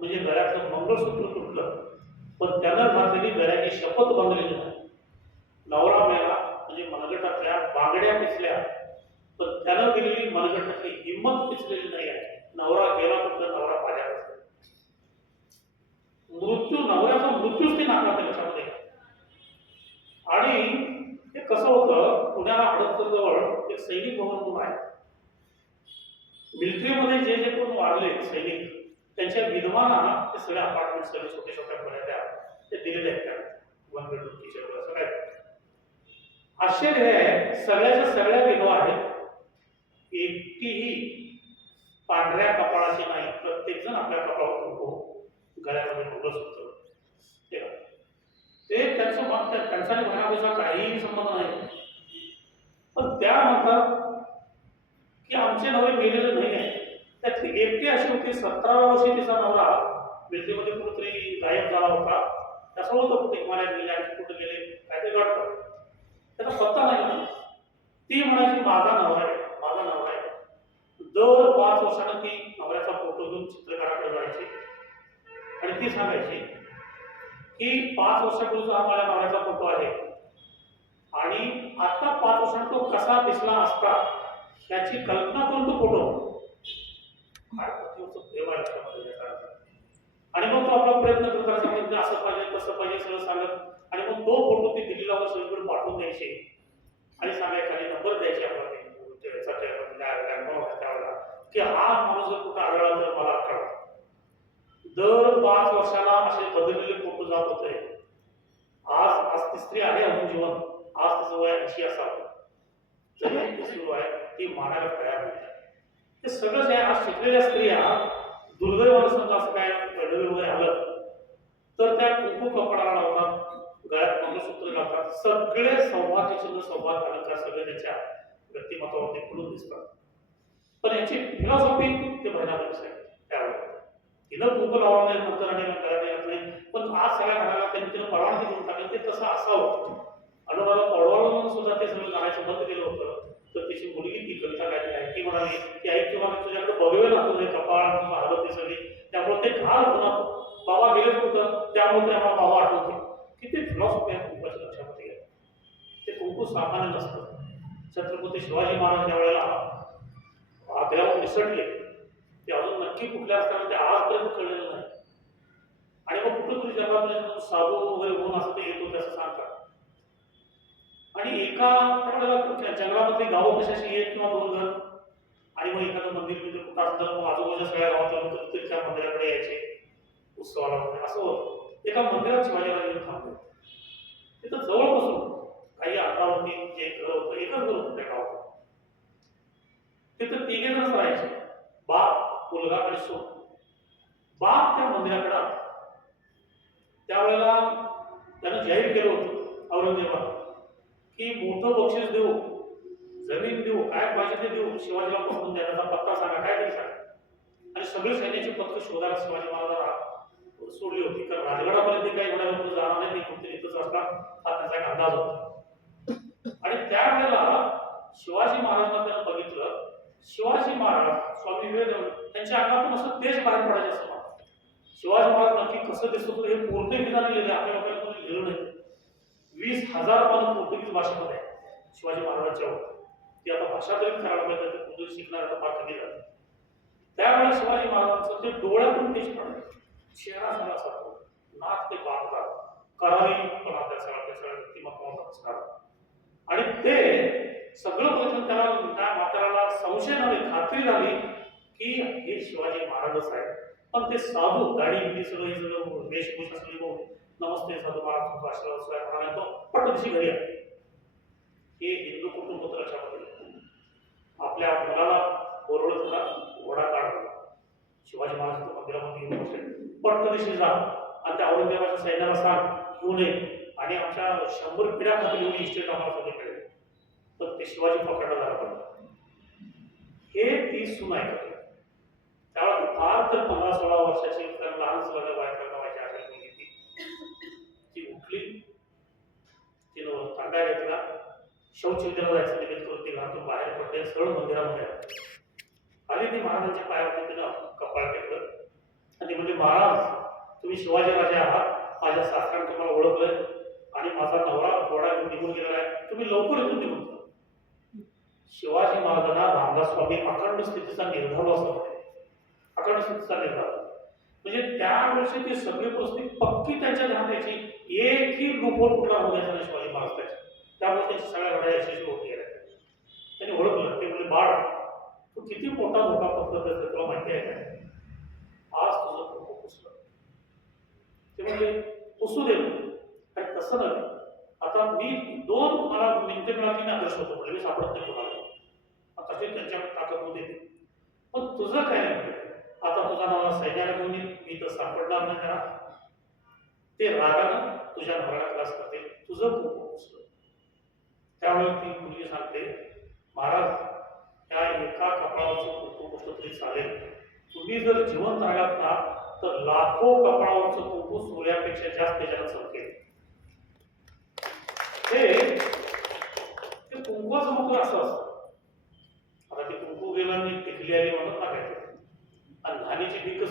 म्हणजे गळ्यातलं मंगळसूत्र तुटलं, पण त्यानं घातलेली गळ्याची शपथ बांधलेली नाही. नवरा मेला म्हणजे मनगटातल्या बांगड्या पिचल्या, पण त्यानं दिलेली मनगटातली हिंमत पिचलेली नाही आहे. नवरा गेला फक्त नवरा पाजाला. नवऱ्याचा मृत्यूच ते नाकारते, लक्षामध्ये. आणि ते कसं होतं, पुण्याला हडपसर जवळ एक सैनिक भवन म्हणून आहे. मिलिटरीमध्ये जे जे कोण वारले सैनिक, त्यांच्या विधवांना ते सगळे अपार्टमेंट, सगळे छोटे छोट्या खोल्या ते दिलेले आहेत त्या 1 बेडरूम किचन असं काय. आश्चर्य हे आहे, सगळ्याच्या सगळ्या विधवा आहेत, एकटीही पांढऱ्या कपाळाची नाही. प्रत्येक जण आपल्या कपाळावर कुंकू, गळ्यामध्ये मंगळसूत्र, ते त्यांचं म्हणतात, त्यांचा भावनाचा काहीही संबंध नाही. पण त्या म्हणतात की आमचे नवरे मेलेले नाही आहे. त्यातली एकटी अशी होती, 17व्या वर्षी तिचा नवरा मिलिटरीमध्ये कुठेतरी गायब झाला होता. त्याचं होतं कुठे हिमालयात गेले, आणखी कुठे गेले, काहीतरी घडतं, त्याचा पत्ता नाही ना. ती म्हणायची माझा नवरा आहे, माझा नवरा आहे. दर 5 वर्षानं ती नवऱ्याचा फोटो घेऊन चित्रकाराकडे जायची आणि ती सांगायची की 5 वर्षापूर्वीचा हा माझ्या नवऱ्याचा फोटो आहे, आणि आता 5 वर्षांत तो कसा दिसला असता याची कल्पना करून तो फोटो आणि मग तो आपला प्रयत्न करत सांगितलं असं पाहिजे तसं पाहिजे सगळं सांगत, आणि मग तो फोटो ती दिल्लीला सगळीकडे पाठवून द्यायची आणि सांगायचे खाली नंबर द्यायचे आपल्याला की हा माणूस जर कुठं आढळला तर मला कळवा. दर 5 वर्षाला असे बदललेले फोटो जात होते. आज ती स्त्री आहे अजून जीवन, आज तिचं वय 80 असावं, तरी सुरू आहे, ती मानायला तयार नाही. ते सगळं जे आज शिकलेल्या स्त्रिया दुर्दैवानं समजा असं काय कडवे वगैरे आलं तर त्या कुंकू कपडाला लावतात, गळ्यात मंगळसूत्र घालतात, सगळे सौभाग्यचिन्ह, सौभाग्य अलंकार सगळे त्याच्या व्यक्तिमत्वावरती खुलून दिसतात. पण याची फिलॉसॉफी ते भयानक आहे त्यावेळेला. तिनं कुंकू लावलं नाही, नंतर आणि घरात येत नाही, पण आज सगळ्या घराला त्यांनी तिनं परवानगी देऊन टाकली. ते तसं असावं. आणि मला पडवळून सुद्धा ते सगळं गाण्याचं बंद केलं होतं. तर तिची मुलगी ती कविता गायली आहे, ती म्हणाली की आई किंवा तुझ्याकडे बघवे ना तुझे कपाळ तुझं हालत ते सगळी, त्यामुळे ते घाल पुन्हा बाबा गेले होतं, त्यामुळे ते आम्हाला बाबा आठवते. किती फिलॉसॉफी आहे कुंकूच्या लक्षामध्ये आहे. ते कुंकू सामान्य नसतं. छत्रपती शिवाजी महाराज ज्या वेळेला आग्र्यावर निसटले, ते अजून नक्की कुठल्या असताना ते आजपर्यंत कळलेलं नाही. आणि मग कुठं तुझी जगात साधू वगैरे होऊन असं ते येत होते असं सांगतात. आणि एका त्यावेळेला जंगलामधली गावं कशाशी एक किंवा दोन घर, आणि मग एखादं मंदिर म्हणजे कुठं असतं, मग आजूबाजूच्या सगळ्या गावातल्या लोक कधीतरी त्या मंदिराकडे यायचे उत्सवाला वगैरे असं होतं. एका मंदिरात शिवाजीराजे थांबले. तिथं जवळपासून काही अंतरावरती जे घर होतं, एकच घर होतं त्या गावात. तिथं तिघे जण राहायचे, बाप मुलगा आणि सून. बाप त्या मंदिराकडे आला. त्यावेळेला त्यानं जाहीर केलं होतं औरंगजेबाला की मोठं बक्षीस देऊ, जमीन देऊ, काय पाहिजे ते देऊ, शिवाजीला पकडून द्या, त्याचा पत्ता सांगा, काय तरी सांगा. आणि सगळी सैन्याची पथकं शोधायला शिवाजी महाराजांना सोडली होती, कारण राजगडापर्यंत काही एवढ्या लोक जाणार नाही, कुठे इथंच असणार हा त्यांचा एक अंदाज होता. आणि त्यावेळेला शिवाजी महाराजांना त्यानं बघितलं. शिवाजी महाराज स्वामी विवेकानंद त्यांच्या अंगातून असं तेज बाहेर पडायचे असं वाटतं. शिवाजी महाराज नक्की कसं दिसत होतं हे पोर्तुगीजांनी लिहिलं, आपल्या लोकांना कोणी लिहिलं नाही. 20,000 पानं पोर्तुगीज भाषेमध्ये आहे शिवाजी महाराजांच्या वर. ती आता भाषा तरी करायला पाहिजे, ते पोर्तुगीज शिकणार आता फार कमी झालं. त्यावेळेला शिवाजी महाराजांचं ते डोळ्यातून तेज पडायचं, चेहरा सगळा सारखा, नाक ते बांधतात, करारी पण त्या सगळ्या व्यक्तिमत्वाचा असणार. आणि ते सगळं बघितलं त्याला त्या म्हाताऱ्याला संशय झाले, खात्री झाली की हे शिवाजी महाराजच आहे. पण ते साधू दाढी बिडी सगळं हे सगळं वेशभूषा सगळी बघून नमस्ते साधू महाराज तुमचा आशीर्वाद म्हणाला, तो पटदिशी घरी आहे. हे हिंदू कुटुंब होतं लक्षामध्ये. आपल्या मुलाला बोरवलं तुला घोडा काढला, शिवाजी महाराज मंदिरामध्ये येऊन बसले, पटदिशी जा आणि त्या औरंगजेबाच्या सैन्याला सांग घेऊन ये, आणि आमच्या 100 पिढ्या खाली येऊन इस्टेट आम्हाला सगळे मिळेल. तर ते शिवाजी पकडला झाला पाहिजे. हे ती सून ऐकत. त्यावेळेला फार तर 15-16 वर्षाची लहान सगळ्या बायका गावाच्या आधी मुलगी ती उठली, तिनं तांब्या घेतला, शौचविद्याला जायचं निमित्त करून ती घरातून बाहेर पडले, सरळ मंदिरामध्ये आली. ती महाराजांच्या पायावरती तिनं कपाळ टेकलं आणि म्हणजे महाराज तुम्ही शिवाजी राजे आहात, माझ्या सासऱ्याने तुम्हाला ओळखलंय आणि माझा नवरा घोडा घेऊन निघून गेलेला आहे, तुम्ही लवकर इथून निघून जा. शिवाजी महाराजांना रामदास स्वामी अखंड स्थितीचा निर्धार असतो. अखंड स्थितीचा निर्धार म्हणजे त्यावेळेची ती सगळी परिस्थिती पक्की त्यांच्या ध्यानात यायची, एकही लूपहोल कुठला होऊ द्यायचा नाही शिवाजी महाराजांच्या. त्यामुळे त्यांची सगळ्या लढाई यशस्वी होत गेल्या. त्यांनी ओळखलं, ते म्हणजे बाळ तू किती मोठा धोका पत्करतोय तुला माहिती आहे काय, आज तुझं कुंकू पुसलं. ते म्हणजे पुसू दे. आणि तसं नव्हे, आता मी 2 मला मिनिटं मिळाली मी आदर्श होतो, म्हणजे मी सापडत नाही कोणाला, आता ते त्यांच्याकडे ताकद होते. पण तुझं काय नाही, आता तुझा नवरा सैन्याला घेऊन येईल, मी तर सापडणार नाही त्याला, ते रागानं तुझ्या नवऱ्याला त्रास करते, तुझं कुंकू पुसलं. त्यामुळे ती मुलगी सांगते, महाराज त्या एका कपाळावरचं कुंकू पुसलं तरी चालेल, तुम्ही जर जिवंत राहिलात ना तर लाखो कपाळावरचं कुंकू सूर्यापेक्षा जास्त त्याच्याला चमकेल. ते कुंकवाचं महत्व असं असतं. आता ते कुंकू गेलं आणि टिकली आली म्हणून टाकायचं, आणि नाणीची टिक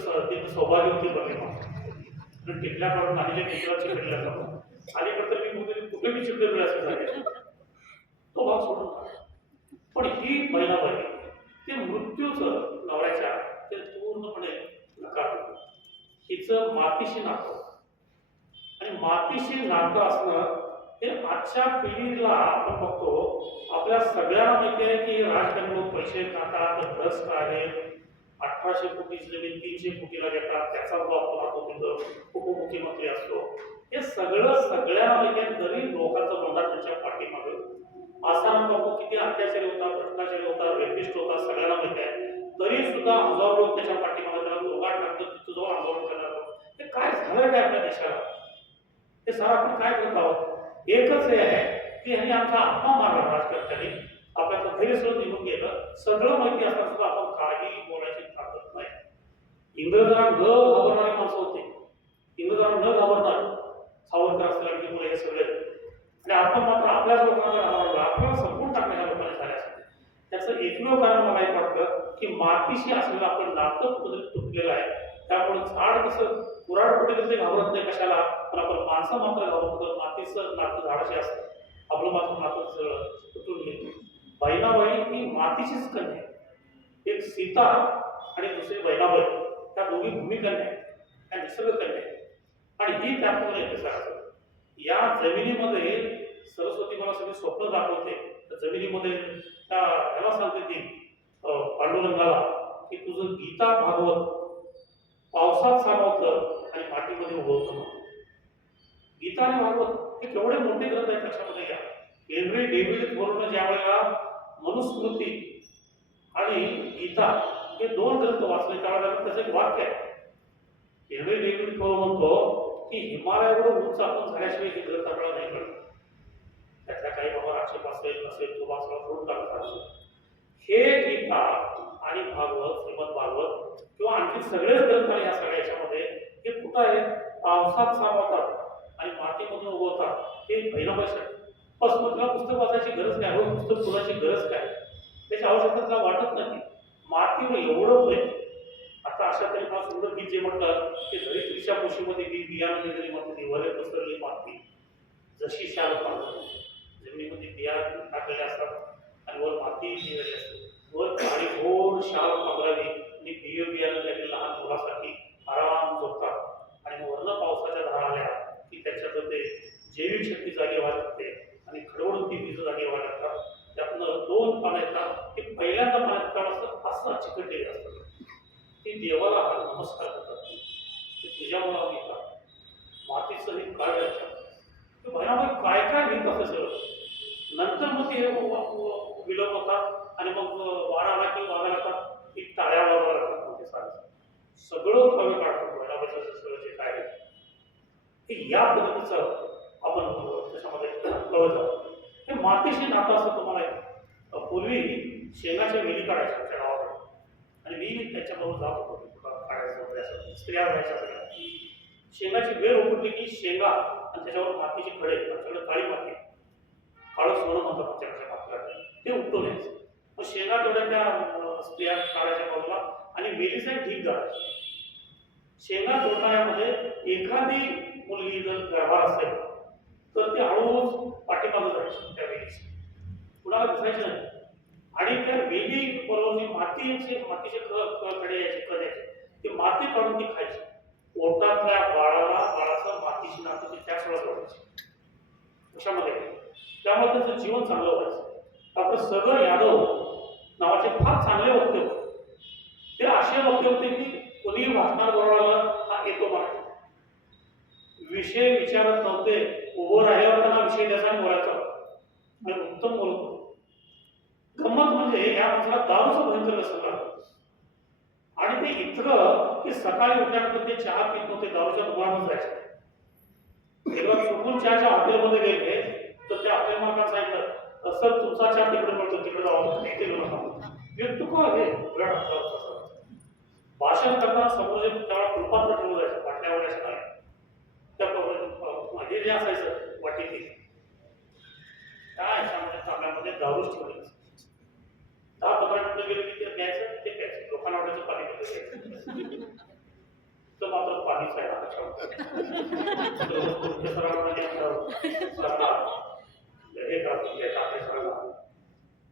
सौभाग्य होती बघे मग टिकल्या काढून नाणीच्या टिकला चिकटल्या जातो. अलीकडे तर मी कुठे मी चिकटले असं झाले, तो भाग सोडून टाका. पण ही महिलाबाई ते मृत्यूचं नवऱ्याच्या ते पूर्णपणे नकार देतो. हिचं मातीशी नातं, आणि मातीशी नातं असणं हे आजच्या पिढीला आपण बघतो. आपल्या सगळ्यांना माहिती आहे की राजकारणी लोक पैसे खातात, भ्रष्ट आहेत, 1800 कोटीची जमीन 300 कोटीला घेतात, त्याचा वापर राहतो, तिथं उपमुख्यमंत्री असतो. हे सगळं सगळ्यांना माहिती आहे. तरी लोकांचा मोठा त्यांच्या पाठीमागे आसाराम बापू किती अत्याचारी होता, भ्रष्टाचारी होता, रेपिस्ट होता, सगळ्यांना माहिती आहे. तरी सुद्धा हजारो लोक त्याच्या पाठीमागे त्याला दोघात टाकतात, तिथं जाऊन आंदोलन करणार. हे काय झालं काय आपल्या देशाला, हे सारं आपण काय करत आहोत. एकच हे आहे की ह्यांनी आमचा आत्मा मारला राजकारत्यांनी, आपल्याला धैर्य सगळं निघून गेलं, सगळं माहिती असताना सुद्धा आपण काही बोलायची ताकद नाही. इंग्रजांना न घाबरणारी माणसं होती, इंग्रजांना न घाबरणार सावरकर असतील, आणखी मुलं हे सगळे. आणि आपण मात्र आपल्याच लोकांना घाबरलो, आपल्याला संपूर्ण टाकणे ह्या लोकांनी झाले असते. त्याचं एकमेव कारण मला एक वाटतं की मातीशी असलेलं आपण नातं कुठेतरी तुटलेलं आहे. त्यामुळे झाड कसं कुराड कुठे घाबरत नाही कशाला, पण आपण माणसं मात्र घाबरतो. मातीचं नातं झाडाशी असतं, आपलं मात्र नातं सगळं तुटून गेलं. बहिणाबाई ही मातीचीच कन्या, एक सीता आणि दुसरी बहिणाबाई, त्या दोघी भूमिकन्या आहेत, त्या निसर्ग कन्या आहेत. आणि ही त्यातून येते सगळं. या जमिनीमध्ये सरस्वती मला सगळी स्वप्न दाखवते. जमिनीमध्ये त्या ह्याला सांगते ती पांडुरंगाला की तुझं गीता भागवत पावसात सामावतं आणि मातीमध्ये उगवतं. गीता आणि भागवत हे केवढे मोठे ग्रंथ आहेत लक्षामध्ये घ्या. हेनरी डेव्हिड थोरनं ज्या वेळेला मनुस्मृती आणि गीता हे 2 ग्रंथ वाचले त्यावेळेला त्याचं एक वाक्य आहे. हेनरी डेव्हिड थोर म्हणतो की हिमालयावर उंच आपण झाल्याशिवाय हे ग्रंथ आपल्याला नाही कळत. त्यातल्या काही बाबा आक्षेप असेल तो वाचला सोडून टाकतात. हे गीता आणि भागवत, श्रीमद भागवत किंवा आणखी सगळेच ग्रंथ आहे या सगळ्या याच्यामध्ये हे कुठं आहे, पावसात सामावतात आणि मातीमधून उगवतात. हे बहिणाबाईसाठी बस. मग तुला पुस्तक वाचायची गरज काय, रोज पुस्तक तुझ्याची गरज काय, त्याची आवश्यकता तुला वाटत नाही. मातीवर एवढं प्रेम. आता अशा तरी मला सुंदर गीत जे म्हटलं की धरित्रीच्या कुशीमध्ये बी बियाणं निघाली माती, वरे पसरली माती जशी शाल पाडतो. जमिनीमध्ये बिया टाकलेल्या असतात आणि वर माती निघाली असते, वर काळी घोर शाल पांघरावी आणि बियाणं त्यातील लहान मुलासाठी आराम झोपतात. आणि वर्ण पावसाच्या धारा आल्या की त्याच्यात ते जैविक शक्ती जागी व्हायला लागते आणि खडवडून ती बीज जागी व्हायला लागतात. त्यातनं 2 पानं येतात की पहिल्यांदा पाण्यात असं चिकटलेले असतात. ती देवाला नमस्कार करतात की तुझ्यामुळे आम्ही मातीचं हे काय लक्षात भयानक काय काय लिहित असं सगळं. नंतर मग ते विलोप होतात आणि मग वारा आला की वारा लागतात की टाळ्या वाजवा लागतात. मग ते सगळं कमी काढतो भयाबाचं सगळं जे काय आहे हे या पद्धतीचं आपण त्याच्यामध्ये कळत जातो. हे मातीशी नातं असं तुम्हाला पूर्वी शेंगाच्या वेली काढायच्या आमच्या गावाकडे आणि मी त्याच्याबरोबर जात होतो काढायचं. स्त्रिया व्हायच्या सगळ्या. शेंगाची वेळ उपटली की शेंगा आणि त्याच्यावर मातीचे खडे, आमच्याकडे काळी माती, काळं सोनं म्हणतात आमच्याकडच्या मातीला, ते उपटून यायचं. मग शेंगा तेवढ्या त्या स्त्रिया काढायच्या बाजूला आणि वेलीचा एक ढीक काढायचा. शेंगा तोडणाऱ्यामध्ये एखादी मुलगी जर गर्भार असेल तर ती हळूच पाठीमागं जायची त्या वेलीची, कुणाला दिसायचं नाही. आणि त्या वेली बरोबर जी मातीचे खडे यायचे, कण्याचे, ती माती काढून ती खायची. पोटातल्या बाळाचं मातीची नातं त्याच वेळेला जोडायची कशामध्ये. त्यामुळे त्यांचं जीवन चांगलं व्हायचं. डॉक्टर सगर यादव नावाचे फार चांगले वक्ते होते. ते असे वक्ते होते की कोणी भाषणार बरोबर हा येतो म्हणायचा. विषय विचारत नव्हते, उभं राहिल्यावर त्यांना विषय द्यायचा बोलायचा आणि उत्तम बोलत होते. गंमत म्हणजे या माणसाला दारूचं भयंकर व्यसन लागलं आणि ते इतकं की सकाळी उठल्यानंतर ते चहा पित नव्हते, दारूच्या दुकानात जायचे. एकदा चुकून चहाच्या हॉटेलमध्ये गेले तर त्या हॉटेल मालकाने सांगितलं, सर तुमचा चहा तिकडे पडतो, तिकडे जाऊ हे भाषण करताना समोर त्याला कृपांतर ठेवलं जायचं, बाटल्या वगैरे नाही त्या हे जे असायचं वाटीत त्या ह्याच्यामध्ये तांब्यामध्ये दारूच ठेवली. 10-15 मिनिटं गेले की ते प्यायचं, ते प्यायचं, लोकांना आवडायचं पाणी प्यायचं. तर मात्र पाणीच आहे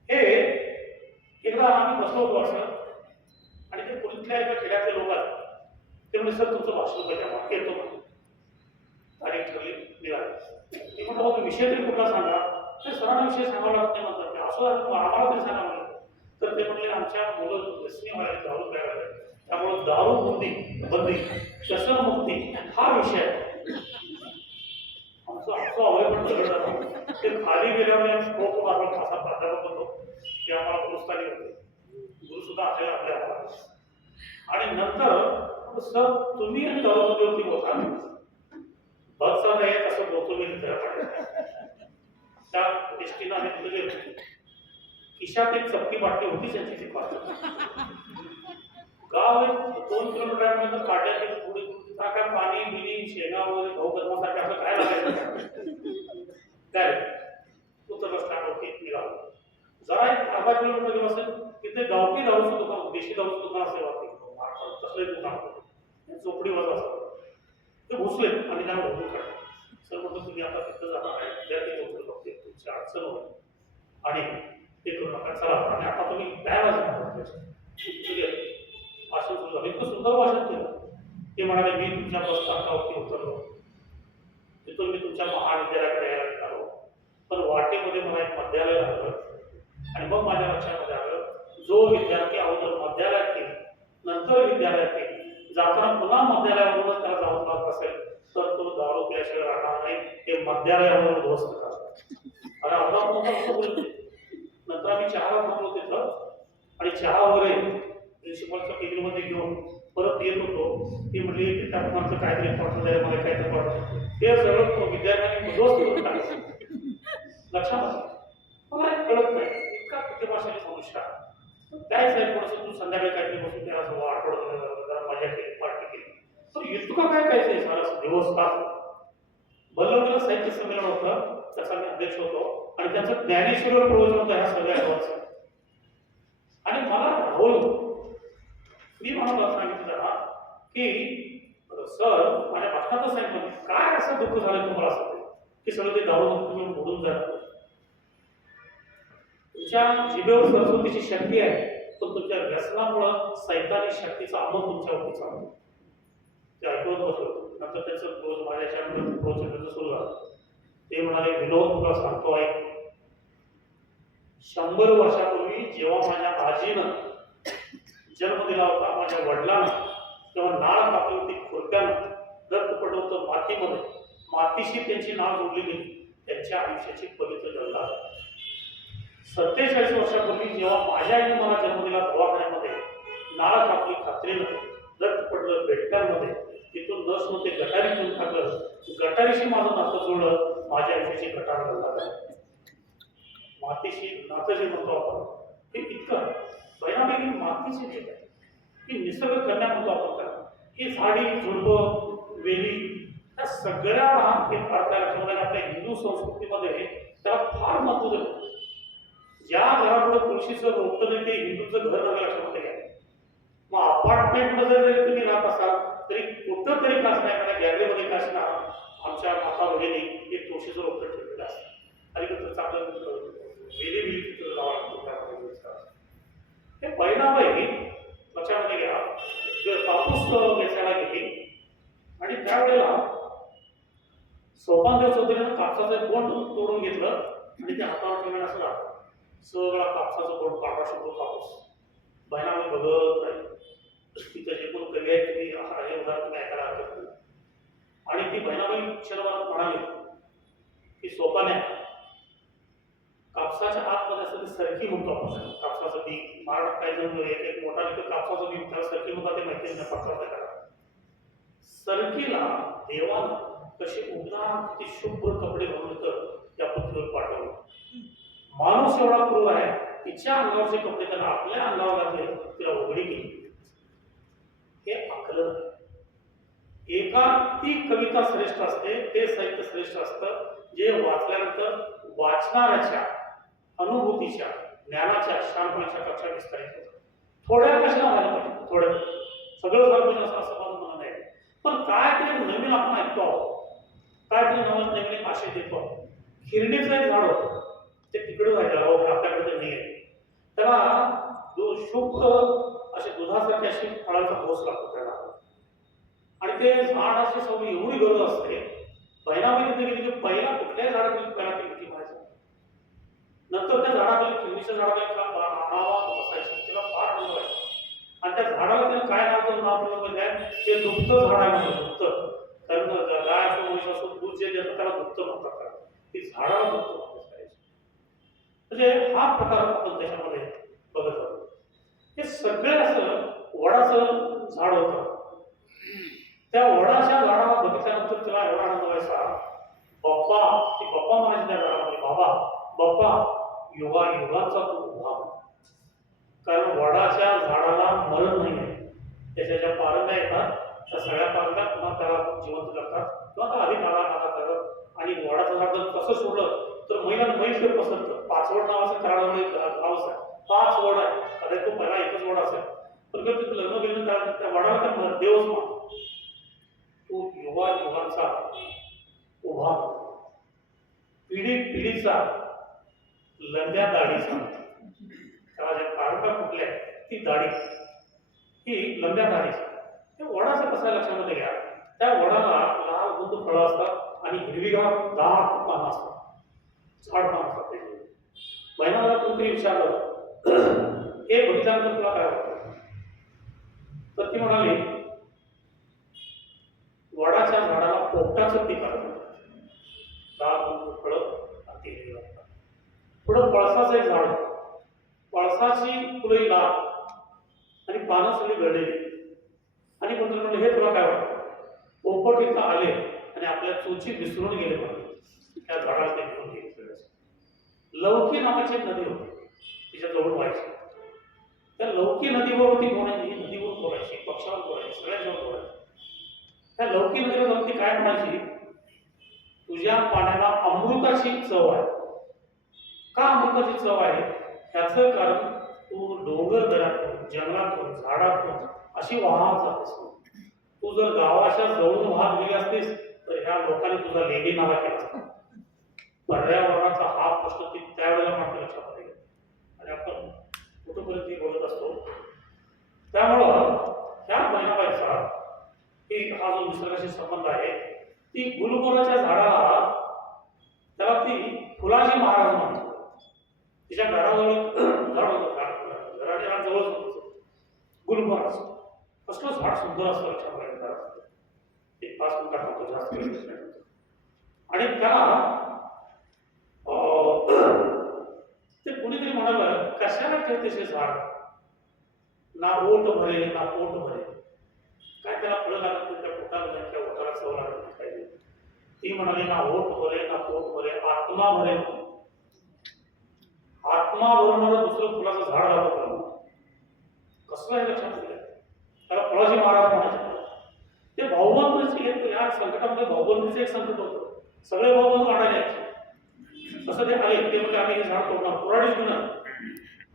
हे एकदा आम्ही बसलो होतो असं आणि ते कुठल्या एका खेड्यातले लोक आले. ते म्हणजे सर तुमचं भाषण पाहिजे येतो म्हणून तारीख ठरली निघाली. मी म्हटलं विषय तरी कुठला सांगा. ते सरांना विषय सांगावा लागत नाही म्हणतात. ते असं आम्हाला तरी सांगा म्हणलं. तर ते म्हटले आमच्या मुलं व्यसनी व्हायला दारू प्यायला, त्यामुळे दारू बंदी व्यसनमुक्ती हा विषय आहे. आमचं अवयवण सगळं ते खाली गेल्यावर खूप आपण असा प्राध्यापक होतो की आम्हाला गुरुस्थानी होते. गुरु सुद्धा आपल्याला आपल्या आणि नंतर सर तुम्ही आणि दारूबंदीवरती बोलता बघचा नाही कसं बोलतो मी त्या दृष्टीनं आम्ही तिथे गेलो खिशात एक चपटी बाटली होती त्यांची ती पाच गाव एक 2 किलोमीटर आहे तर काढल्यात एक पुढे काय पाणी बिनी शेंगा वगैरे गहू गजमासाठी असं काय लागायचं काय उत्तर रस्त्यावरती निघालो जरा एक 10 किलोमीटर गेलो असेल तिथे गावठी दारूचं दुकान देशी दारूचं दुकान असेल वाटते तसलं एक दुकान होतं चोपडी वाजवा असं ते घुसले आणि त्यांना ओळखून काढले सर म्हटलं तुम्ही आता तिथं जाणार आहे त्या ते गोष्ट बघते तुमची अडचण होईल आणि ते करू नका चला आणि आता तुम्ही काय वाजता भाषण सुरू झालं इतकं सुंदर भाषण केलं ते म्हणाले मी तुमच्या बस स्थानकावरती उतरलो तिथून मी तुमच्या महाविद्यालयाकडे यायला निघालो पण वाटेमध्ये मला एक मध्यालय लागलं आणि मग माझ्या लक्षामध्ये आलं जो विद्यार्थी अगोदर मध्यालयात येईल नंतर विद्यालयात येईल जाताना पुन्हा मध्यालयावरूनच त्याला जाऊन लागत असेल तर तो दारू प्याशिवाय राहणार नाही हे मध्यालयावर उद्ध्वस्त करतात अरे अमरावती नंतर आम्ही चहाला थांबलो तिथं आणि चहा वगैरे प्रिन्सिपलच्या केबिनमध्ये घेऊन परत येत होतो ती म्हटली त्यात माणसं काहीतरी पाठवून द्यायला मला काहीतरी पाठवलं ते सगळं विद्यार्थ्यांनी उद्ध्वस्त करून टाकलं लक्षात आलं मला एक कळत नाही इतका प्रतिभाशाली मनुष्य त्याच आहे थोडंसं तू संध्याकाळी काहीतरी बसून त्याला जवळ आठवडा जरा मजा केली पार्टी केली तर इतका काय पाहिजे सारा दिवस तास बल्लवडीला साहित्य संमेलन होतं त्याचा मी अध्यक्ष होतो आणि त्याचं ज्ञानेश्वर प्रवचन होतं ह्या सगळ्या गावाचं आणि मला राहुल मी म्हणून सांगितलं त्याला की सर माझ्या भाषणातच सांगितलं काय असं दुःख झालं तुम्हाला असं की सगळं ते दारू तुम्ही बुडून जात तुमच्या जिभेवर सरस्वतीची शक्ती आहे पण तुमच्या व्यसनामुळं सैतानी शक्तीचा अमल तुमच्यावरती चालतो ते ऐकवत बसलो नंतर त्याचं रोज माझ्या प्रोजेक्ट सुरू झालं ते म्हणाले विनोद तुला सांगतो आहे 100 वर्षापूर्वी जेव्हा माझ्या आजीनं जन्म दिला होता माझ्या वडिलांना तेव्हा नाळ कापली होती खुरप्यानं रक्त पडलं होतं मातीमध्ये मातीशी त्यांची नाळ जोडली गेली त्यांच्या आयुष्याची पवित्र गंगा 47 वर्षापूर्वी जेव्हा माझ्या आईने मला जन्म दिला दवाखान्यामध्ये नाळ कापली खात्रीनं रक्त पडलं बेडक्यांमध्ये तिथून नस ते गटारी घेऊन टाकलं गटारीशी माझं नातं जोडलं माझ्या आयुष्याची गटार गंगा मातीशी नातं जे म्हणतो आपण हे इतकं बऱ्यापैकी मातीची भेट आहे ही निसर्ग कन्या म्हणतो आपण त्याला ही झाडी झुडपं वेली त्या सगळ्या हे फार काय लक्षामध्ये आपल्या हिंदू संस्कृतीमध्ये त्याला फार महत्व दिलं ज्या घरापुढे तुळशीचं रोपटं नाही ते हिंदूचं घर नव्हे लक्षामध्ये घ्या मग अपार्टमेंटमध्ये जरी तुम्ही राहत असाल तरी कुठं तरी का असणार एखाद्या गॅलरीमध्ये का असणार आमच्या माता भगिनी एक तुळशीचं रोपटं ठेवलेलं असतं आणि कसं चांगलं वेली बिली तिथं जावं लागतो हे परिणामही लक्षामध्ये घ्या कापूस वेचायला गेली आणि त्यावेळेला सोपानदेव चौधरीनं कापसाचं बोंड तोडून घेतलं आणि ते हातावर ठेवलं असं राहतं सगळा कापसाचं बोंड काटा शोधतो कापूस बहिणामध्ये बघत राहील तिथं जे कोण कवी आहे तुम्ही हे उदाहरण तुम्ही ऐकायला हरकत नाही आणि ती बहिणाबाई क्षणभरात म्हणाली की सोपान्या कापसाच्या आतमध्ये असं सरकी म्हणतो आपण कापसाचं बी महाराष्ट्रात काही जण एक मोठा लिखित कापसाचं बी त्याला सरकी म्हणतात ते माहिती नाही पटकन करा सरकीला देवानं कसे उदार किती शुभ्र कपडे घालून तर या पृथ्वीवर पाठवलं माणूस एवढा क्रूर आहे तिच्या अंगावरचे कपडे त्याला आपल्या अंगावर घातले तिला उघडी केली हे आकलन एका ती कविता श्रेष्ठ असते ते साहित्य श्रेष्ठ असतं जे वाचल्यानंतर वाचणाऱ्याच्या अनुभूतीच्या ज्ञानाच्या शांतपणाच्या कक्षा विस्तारित होतात थोड्या कशाला व्हायला पाहिजे थोड्या सगळं झालं पाहिजे असं माझं म्हणणं नाही पण काय तरी नवीन आपण ऐकतो काय तरी नवीन आशय देतो हिरडीचं एक झाड होतं ते तिकडे व्हायचं आपल्याकडे तर नाही आहे त्याला शुभ्र असे दुधासारखे अशी फळांचा होस लागतो त्याला आणि ते झाड असे सगळी एवढी गरज असते बहिणाबाई तिथे गेली की पहिला कुठल्याही झाडाखाली पहिला ती मिठी मारायची नंतर त्या झाडाखाली खिंडीच्या झाडाखाली बसायचं तिला फार आनंद व्हायचा आणि त्या झाडाला तिने काय नाव ठेवलं ते दुग्ध झाड आहे म्हणजे दुग्ध कारण गाय असो म्हैस असो दूध जे देतं त्याला दुग्ध म्हणतात ती झाडाला दुग्ध म्हणजे हा प्रकार आपण त्याच्यामध्ये बघत होतो हे सगळे असं वडाचं झाड होतं त्या वडाच्या झाडाला बघितल्यानंतर तिला एवढा आनंद व्हायचा बाप्पा ती बाप्पा म्हणायची त्या झाडामध्ये बाबा बाप्पा युगाचा तो उभा. कारण वडाच्या झाडाला मरण नाही आहे. त्याच्या ज्या पारंब्या येतात त्या सगळ्या पारंब्या पुन्हा त्याला जिवंत करतात किंवा त्या अधिक आला करतात. आणि वडाचं झाड जर तसं सोडलं तर मैल पसरतं. पाचवड नावाचं कराडामध्ये गावच आहे. 5 वड आहे. कदाचित तो पहिला एकच वड असेल, पण जर तिथं लग्न बिग्न करायचं त्या वडाला त्या देवच मानतो. तो युगांचा उभा, पिढीचा लंब्या दाढीचा. त्याला जे पारंब्या कुठल्या ती दाढी ही लंब्या दाढीचा. त्या वडाचं कसं लक्षामध्ये घ्या, त्या वडाला लाल बुंद फळं असतात आणि हिरवीगार दाट पानं असतात, झाड पानं असतात. त्याची महिना मला कोणतरी विचारलं हे बघितल्यानंतर तुला काय वाटतं, तर ती म्हणाली वडाच्या झाडाला पोपटाचं पीक आलं, लाल बुंद फळं आणि हिरवीगार. पुढं पळसाचं एक झाड, पळसाची फुलं लाल आणि पानं सगळी गळलेली. आणि मंत्र म्हणलं हे तुला काय वाटतं, पोपट इथं आले आणि आपल्या चोची विसरून गेले पाहिजे, त्या झाडाला ते घेऊन गेले. लौकी नावाची एक नदी होती, तिच्या जवळ व्हायची. त्या लौकी नदीवर ती बोलायची, नदीवर बोलायची, पक्षावर बोलायची, सगळ्यांच्यावर बोलायची. त्या लौकी नदीवर जाऊन ती काय म्हणायची, तुझ्या पाण्याला अमृताची चव आहे. का अमृताची चव आहे, ह्याचं कारण तू डोंगर दऱ्यातून, जंगलातून, झाडातून अशी वाहत जातेस. तू जर गावाच्या जवळून वाहत गेली असतीस तर ह्या लोकांनी तुझा लेडी नाला केला असता. पर्यावरणाचा हा प्रश्न ती त्यावेळेला मात्र लक्षात आले. आणि आपण कुठपर्यंत बोलत असतो. त्यामुळं ह्या बहिणाबाईचा हा जो निसर्गाशी संबंध आहे, ती गुलमोहराच्या झाडाला त्याला ती फुलाची महाराज म्हणते. तिच्या घराजवळ झाड होतं, घराच्या जवळच होतं गुलमोहर असतं. कसलं झाड सुंदर असतं, लक्षात राहिलं. ते 5 मिनिटात होतं, जास्त आणि त्याला ते कुणीतरी म्हणालं कशाला ठेवतेस हे झाड, ना ओट भरे ना पोट भरे. काय त्याला फळं लागत नाही, त्या पोटाला नाही, त्या ओठाला चव लागत नाही काही. ती म्हणाली ना ओट भरे ना पोट भरे, आत्मा भरे. आत्मा भरणारं दुसरं फुलाचं झाड लागतं. कसं आहे लक्षात दिलं, त्याला फळाची महाराज म्हणायचे. ते भाऊबंदूचे या संकटामध्ये भाऊबंदूचं एक संकट होतं. सगळे भाऊबंदू आणायला यायचे. तसं ते आले, ते म्हणजे आम्ही हे झाड तोडणार, कुऱ्हाडीच घेणार.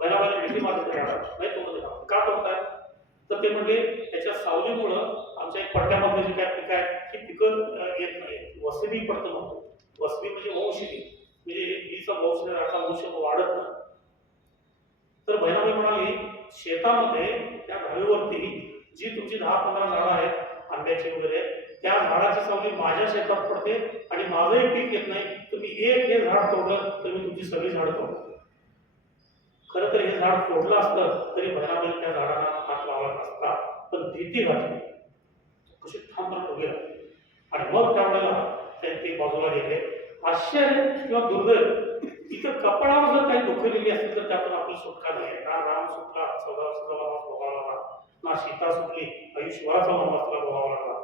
पहिला भीती मारत नाही तोडत. का तोडताय, तर ते म्हणजे त्याच्या सावलीमुळं आमच्या एक पट्ट्यामधले जे काय पिकं आहेत ही पिकं येत नाही. वसबी पडतं म्हणतो. वसबी म्हणजे वंशजी, म्हणजे बीचा वंश वाढत नाही. तर बहिणाबाई म्हणाली शेतामध्ये त्या धावेवरती जी तुमची 10-15 झाडं आहेत आंब्याची वगैरे, त्या झाडाची सावली माझ्या शेतात पडते आणि माझंही पीक येत नाही. तुम्ही एक हे झाड तोडलं तर मी तुमची सगळी झाडं तोडतो. खरं तर हे झाड तोडलं असतं तरी बहिणाबाई त्या झाडाला हात लावला नसता, पण भीती घातली. कशी ठामपणे उभे राहिले. आणि मग त्यावेळेला ते बाजूला गेले. आश्चर्य किंवा दुर्दैव, इथं कपाळावर जर काही दुःख लिहिली असतील तर त्यातून आपली सुटका नाही. ना राम सुटला 14 वर्षाचा वनवास भोगावा लागला, ना सीता सुटली आयुष्यभराचा वनवास तिला भोगावा लागला.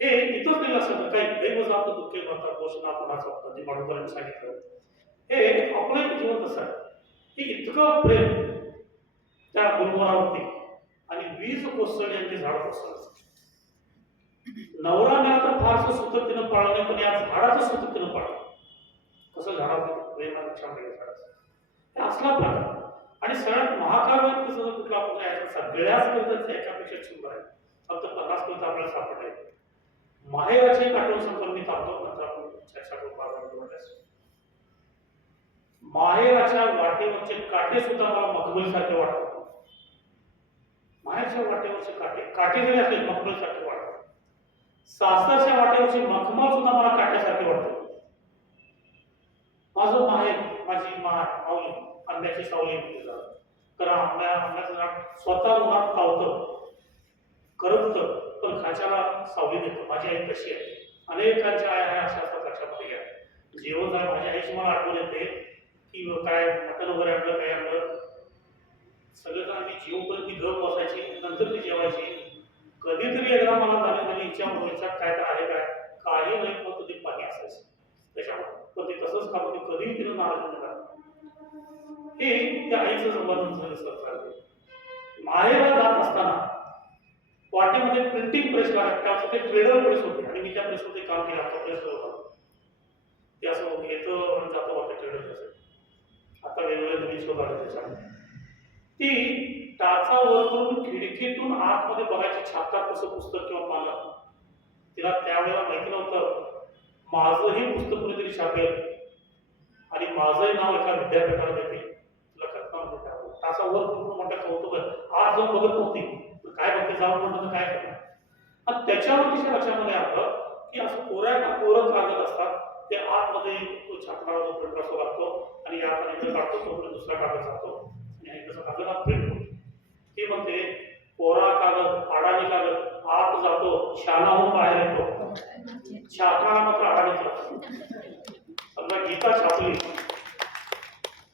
हे इथंच लिहिलं असतं. काही दैव जात दुःखे भरता दोष ना कोणाचा होता, ते माडूकरांनी सांगितलं. हे आपलं जीवन कसं आहे, हे इतकं प्रेम त्या गुलमोहरावरती आणि 20 कोसळले आणि ते झाड कोसळलं. नवरा मिळा तर फारसं सुतकतीनं पाळलं नाही, पण या झाडाचं सुतकतीनं पाळलं. कसं झाडाचं प्रेम आणि क्षमता झाडाचं हे असला प्रकार. आणि सगळ्यात महाकाव्य जर कुठला आपण याच्या सगळ्याच कवितांचा एकापेक्षा सुंदर आहे. फक्त 50 कविता आपल्याला सापडल्या. माहेराची एक आठवण सांगतो मी, थांबतो, नंतर आपण चर्चा करू. माहेराच्या वाटेवरचे काटे सुद्धा मला मखमलीसारखे वाटतात. माहेरच्या वाटेवरचे काटे जरी असले मखमलीसारखे वाटतात. सासरच्या वाटेवरची मखमल सुद्धा मला काट्यासारखे वाटते. माझं माहेर, माझी माऊली आंब्याची सावली कारण आंब्याचं झाड स्वतः उन्हात तावतं, करपतं, पण खाच्याला सावली देतं. माझी आई कशी आहे, अनेकांच्या आई आहे अशा असतात. लक्षात घ्या. जेवण झालं, माझ्या आईची मला आठवण येते की काय मटण वगैरे आणलं, काय आणलं, सगळं आम्ही जेवपर्यंत ती घर बसायची, नंतर ती जेवायची. कधीतरी एकदा मला झाली इच्छा व्हायचा काय तर आहे काय, काही नाही, फक्त ते पाणी असायचं त्याच्यामध्ये. पण ते तसंच खात होते, कधीही तिनं नाराज नाही. हे त्या आईचं संवर्धन चालते. माहेरला जात असताना वाटेमध्ये प्रिंटिंग प्रेस लागत, ते ट्रेडर प्रेस होते आणि मी त्या प्रेसमध्ये काम केलं. आता प्रेस होता ते असं येतं आणि जातं वाटतं ट्रेडर प्रेस. आता वेगवेगळे नवीन शोध आले त्याच्यामध्ये. ती टाचा वर करून खिडकीतून आतमध्ये बघायची छापतात कसं पुस्तक किंवा पानं. तिला त्यावेळेला माहिती नव्हतं माझंही पुस्तक कुणीतरी छापेल आणि माझंही नाव एका विद्यापीठाला देते. तुला कल्पना नव्हती. टाचा वर करून मोठ्या कौतुक आज जाऊन बघत नव्हती, काय बघते जाऊन म्हणतो काय करणार. आणि त्याच्यावर तिच्या लक्षामध्ये आलं की असं कोरं कागद असतात ते आतमध्ये तो छापणारा जो प्रिंट असं लागतो आणि यात इकडे काढतो तोपर्यंत दुसरा कागद जातो आणि कसं कागद प्रिंट होतो. ती म्हणते कोरा कागद अडाणी कागद आत जातो शानाहून बाहेर येतो, छापणारा मात्र अडाणीच राहतो. समजा गीता छापली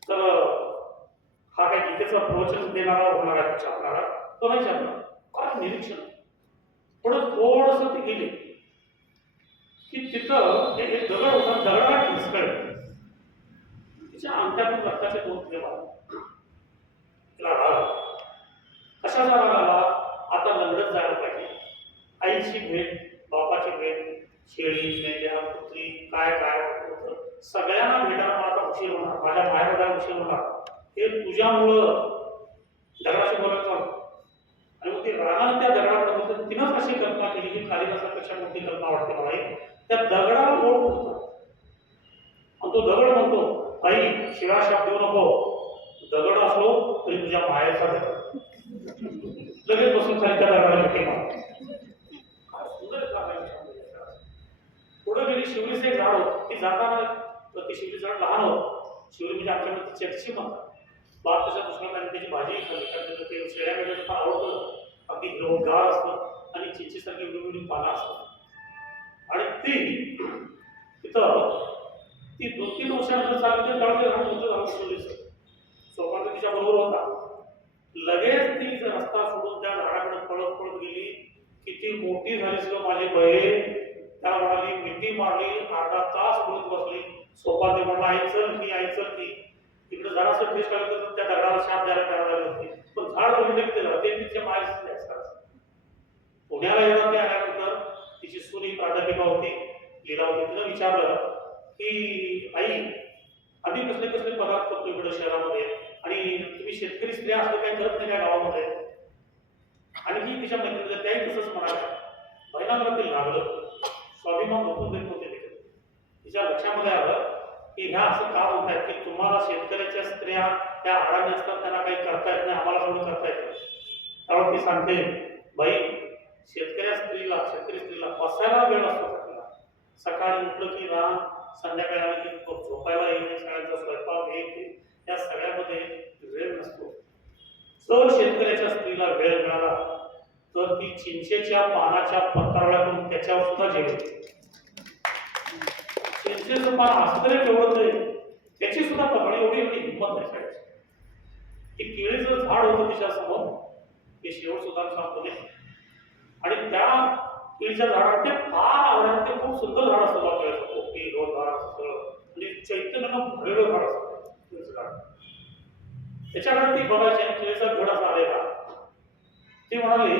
तर हा काय गीतेचं प्रवचन देणारा होणार आहे छापणारा, तो नाही छापणार. काय निरीक्षण. पुढं थोडस ते गेले की तिथं एक दगड होता, दगडाला ठिसकळ. तिच्या अंगठ्यातून रक्ताचे 2 थेंब आले. तिला राग, कशाचा राग आला, आता लंगडत जायला पाहिजे. आईची भेट, बापाची भेट, शेळी मेंढ्या कुत्री काय काय होतं सगळ्यांना भेटायला मला आता उशीर होणार, माझ्या माहेर जायला उशीर होणार, हे तुझ्यामुळं दगडाशी बोलायचं. आणि मग ते रागाने त्या दगडाला तिनंच अशी कल्पना केली की कालिदासापेक्षा मोठी कल्पना वाटते मला. त्या दगडाला बोट उठतात आणि तो दगड म्हणतो आई शिळा शाप देऊ नको, दगड असलो तरी तुझ्या मायाचा दगड. लगेच बसून खाली त्या दगडाला भेटे मार. काय सुंदर पुढे गेली. शिवरीचं एक झाड होतं, ती जाताना ती शिवरी झाड लहान होतं. शिवरी म्हणजे आमच्याकडे चेटशी म्हणतात. बाप तशा दुसऱ्या काही त्याची भाजी खाल्ली कारण ते शेळ्या वेळेला फार आवडतं. अगदी गार असतं आणि चिंचेसारखी वेगवेगळी पानं असतात. आणि ती तिथं ती 2-3 वर्षानंतर चालते त्यावेळेला लहान मोठं झालं शिवरीचं. सोपान तिच्या बरोबर होता. लगेच ती रस्ता सोडून त्या झाडाकडे पळत पळत गेली. किती मोठी झाली सगळं माझी बहीण. त्याला म्हणाली, मिठी मारली, अर्धा तास बोलत बसली. सोपान ते म्हणला आई चल की, आई चल की. तिकडे जरासं ठेस लागलं तर त्या दगडाला शाप द्यायला तयार झाली होती. पण झाड बघितलं की ते तिच्या मायाचे असतात. पुण्याला येणार ते आल्यानंतर तिची सून प्राध्यापिका होती, लीला होती. तिनं विचारलं की आई आम्ही कसले कसले पदार्थ करतो इकडे शहरामध्ये आणि तुम्ही शेतकरी स्त्रिया असं काही करत नाही का गावामध्ये. आणि ही तिच्या मैत्रिणीला त्याही तसंच म्हणाला. बहिणाला ते लागलं, स्वाभिमान बघून देत होते तिकडे. तिच्या लक्षामध्ये आलं की ह्या असं का म्हणतायत की तुम्हाला शेतकऱ्याच्या स्त्रिया त्या अडाणी असतात, त्यांना काही करता येत नाही, आम्हाला थोडं करता येतं. त्यावर ती सांगते बाई शेतकरी स्त्रीला बसायला वेळ असतो का तिला. सकाळी उठलं की रान, संध्याकाळी आलं की झोपायला येणे, सगळ्यांचा स्वयंपाक हे या सगळ्यामध्ये वेळ नसतो. जर शेतकऱ्याच्या स्त्रीला वेळ मिळाला तर ती चिंचेच्या पानाच्या पत्रावळ्या करून त्याच्यावर सुद्धा जेवते. चिंचेचं पान असं तरी केवढं नाही, त्याची सुद्धा पत्रावळी एवढी हिंमत नाही सगळ्याची. ती केळीचं झाड होतं तिच्या समोर, ते शेवट सुद्धा सांगतो नाही. आणि त्या केळीच्या झाडावर ते फार आवडतं. ते खूप सुंदर झाड असतं बाबा, कोकी रोड झाड असतं आणि चैतन्यानं भरलेलं झाड असतं केळीचं झाड. त्याच्याकडे ती बघायची आणि केळीचा घड असा आलेला. ती म्हणाली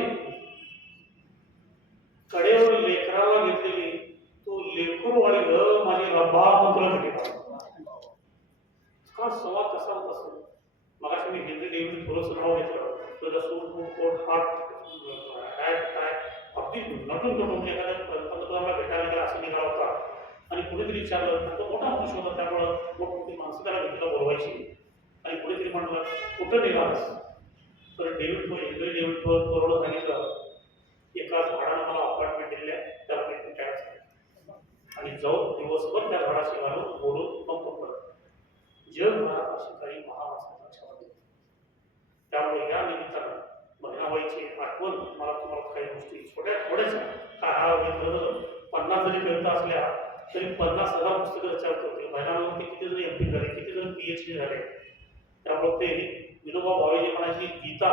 कडेवर लेकराला घेतलेली तू लेकरूवाली ग माझी रब्बा म्हणून तुला भेटे का संवाद कसा होत असेल. मगाशी मी हेनरी डेव्हिड थोरंसं नाव घेतलं. तुझा सूट कोट हात काय अगदी नटून तटून एखाद्या पंतप्रधानाला भेटायला गेला असं निघाला होता. आणि कुणीतरी विचारलं, तो मोठा माणूस होता त्यामुळं मोठमोठी माणसं त्याला भेटीला बोलवायची. आणि कुणीतरी म्हणलं कुठं निघालास तर हेनरी डेव्हिड थोरं सांगितलं एका झाडानं मला अपॉइंटमेंट दिली आहे, त्याला भेटून तयार झाले आणि जाऊन दिवसभर त्या झाडाशी घालून बोलून पंप करत. जगभरात अशी काही महामाणसांना छावणी. त्यामुळे या निमित्तानं बहिणाबाईची आठवण मला तुम्हाला काही गोष्टी छोट्या थोड्याशा काय 50 जरी ग्रंथ असल्या तरी 50,000 पुस्तकं रचना करते. बहिणाबाईवरती किती जण MP झाले, किती जण PhD झाले. त्यामुळे ते विनोबा भावेजी म्हणायची गीता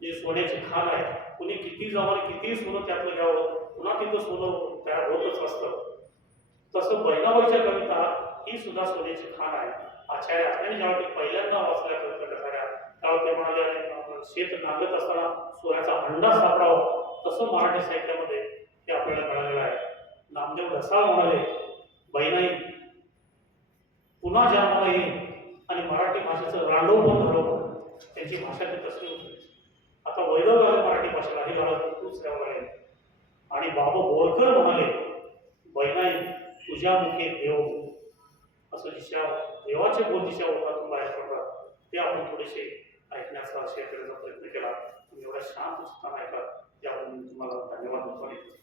जे सोन्याची खाण आहे, कुणी किती जावं किती सोनं त्यातलं घ्यावं, पुन्हा तिथं सोनं तयार होतच असतं. तसं बहिणाबाईच्या कविता ही सुद्धा सोन्याची खाण आहे. आचार्य आणि जेव्हा ते पहिल्यांदा वाचल्या कथाऱ्या तेव्हा ते म्हणाले शेत नांगत असताना सोन्याचा हंडा सापडावा, तसं मराठी साहित्यामध्ये हे आपल्याला मिळालेलं आहे. नामदेव ढसाळ म्हणाले, बहिणाई पुन्हा जन्माला येईल आणि मराठी भाषेचं रांडोपण घडवणं, त्यांची भाषा ती तसली होती. आता वैभव मराठी भाषेला हे घालत तूच द्यावं लागेल. आणि बाबा बोरकर म्हणाले, बहिणाई तुझ्या मुखे देव, असं दिशा देवाचे बोल दिशा ओठातून बाहेर पडतात ते आपण थोडेसे ऐकण्याचा शेअर करण्याचा प्रयत्न केला. तुम्ही एवढ्या शांत चित्ताने ऐका, त्याबद्दल मी तुम्हाला धन्यवाद देतो.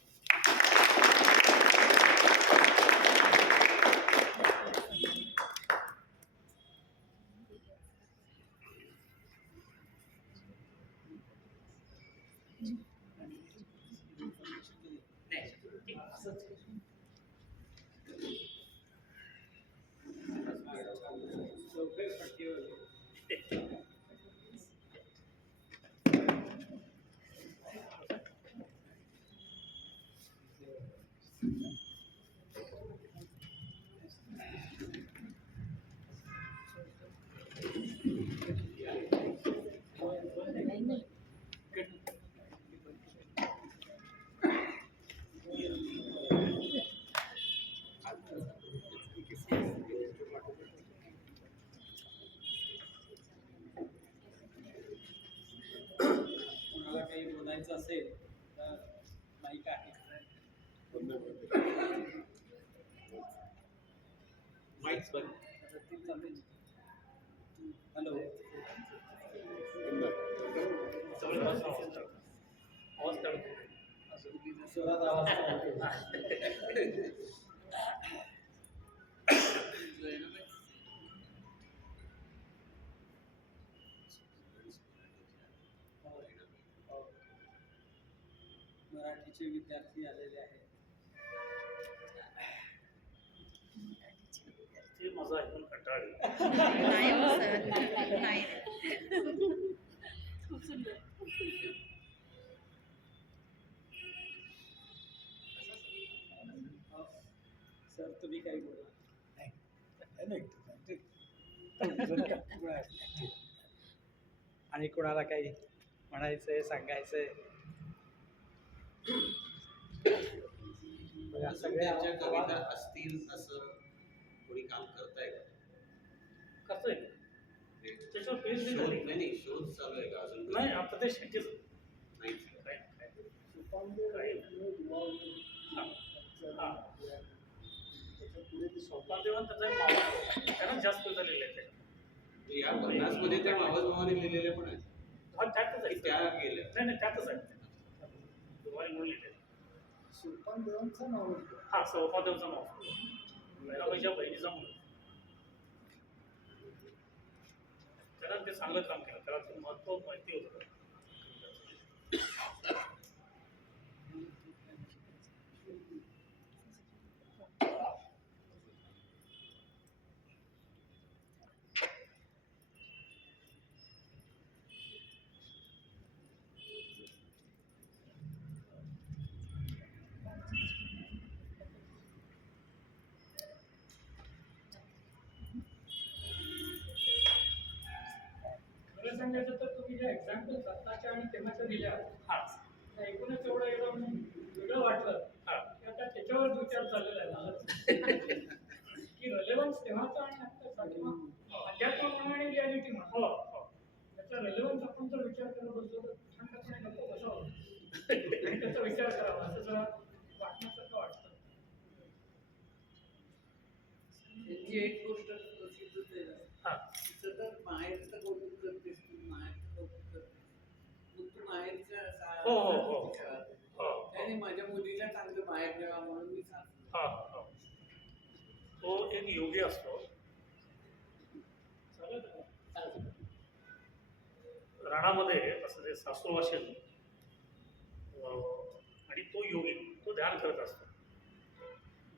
कोणाला काही बोलायचं असेल तर माईक आहे. माईक बंद. हॅलो. जोरात आवाज मराठीचे विद्यार्थी आलेले आहेत. ते माझं ऐकून कंटाळले. नाही हो सर, नाही. सर तुम्ही काही बोला. आणि कोणाला काही म्हणायचंय सांगायचंय? सगळे त्यांच्या कविता असतील असं कोणी काम करताय का? कसं आहे त्याच्यावर पेज शोध नाही शोध चालू आहे का अजून? नाही, आता ते शक्यच नाही. सोपान त्याचा मावळ त्यानं जास्त कविता लिहिल्या आहेत. या 50 मध्ये त्या मावस भावाने लिहिलेले पण आहेत. हा, त्यातच आहे. त्या गेल्या. नाही त्यातच आहे. तुम्हाला म्हणून लिहिले. सुपानदेवांचं नाव हा, सोपादेवचा मावळ, मैराबाईच्या बहिणीचा मुलगा. त्याला ते चांगलं काम केलं, त्याला ते महत्व माहिती होतं. खरं सांगायचं तर तुम्ही ज्या एक्झाम्पल आत्ताच्या आणि तेव्हाच्या दिल्या हा त्या एकूणच एवढं एकदम वेगळं वाटलं की आता त्याच्यावर विचार चाललेला आहे मला की रेलेव्हन्स तेव्हाचा आणि आत्ताचा किंवा अध्यात्म म्हणा आणि रियालिटी म्हणा त्याचा रेलेव्हन्स आपण जर विचार करत बसलो तर थंडपणे नको बसावं आणि त्याचा विचार करावा असं जरा वाटण्यासारखं वाटतं. त्यांची एक गोष्ट प्रसिद्धच आहे. हा तिचं तर माहेरचं कौतुक करतेस तू, माहेरचं कौतुक करतेस मग तू माहेरच्या हो. त्याने माझ्या मुलीला चांगलं बाहेर द्यावा म्हणून मी सांगतो. हा तो एक योगी असतो. राणामध्ये असं ते सासू असेल आणि तो योगी तो ध्यान करत असतो.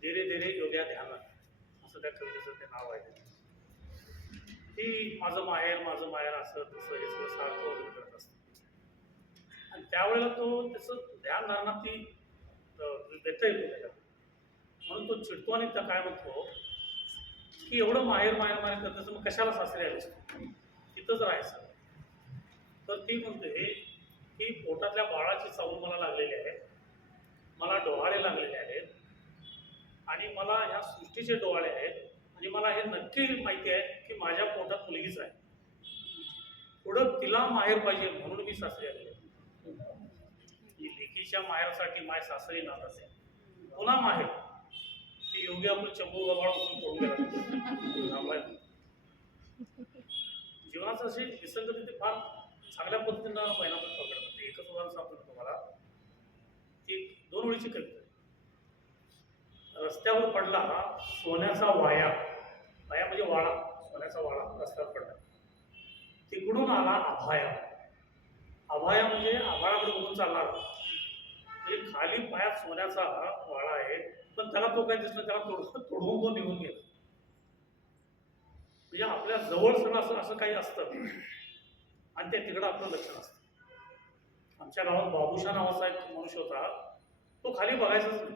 धीरे धीरे योग्या ध्यान असं त्या कवितेचं ते नाव आहे. ती माझं माहेर असं तसं हे सगळं सारखं करत असतं. आणि त्यावेळेला तो त्याचं ध्यान धारणात ती व्यथा येतो त्याच्यात. म्हणून तो चिडतो आणि त्या काय म्हणतो की एवढं माहेर माहेर माहेर करत मग कशाला सासरे आले तिथंच राहायचं. तर ती म्हणते की पोटातल्या बाळाची चावूल मला लागलेली आहे, मला डोहाळे लागलेले आहेत आणि मला ह्या सृष्टीचे डोहाळे आहेत आणि मला हे नक्की माहिती आहे की माझ्या पोटात मुलगीच आहे. पुढं तिला माहेर पाहिजे म्हणून मी सासरी आलेले. लेकीच्या माहेरसाठी माय सासरी नात असेल, पुन्हा माहेर ती योगी आपलं चंबू गबाळ उचलून पडून गेला. जीवनाचं असे निसर्ग तिथे फार चांगल्या पद्धतीनं परिणाम पकडतात. एकच उदाहरण सांगतो तुम्हाला. ती 2 ओळीची कविता. रस्त्यावर पडला सोन्याचा वाया, वाया म्हणजे वाळा, सोन्याचा वाळा रस्त्यावर पडला. तिकडून आला आभाया, आभाया म्हणजे आभाळाकडे बघून चालणार. म्हणजे खाली पायात सोन्याचा वाळा आहे, पण त्याला तो काय दिसला, त्याला तोडवून तो निघून गेला. म्हणजे आपल्या जवळ सगळं असं असं काही असतं आणि ते तिकडं आपलं लक्ष नसतं. आमच्या गावात बाबूशा नावाचा एक मनुष्य होता, तो खाली बघायचाच नाही.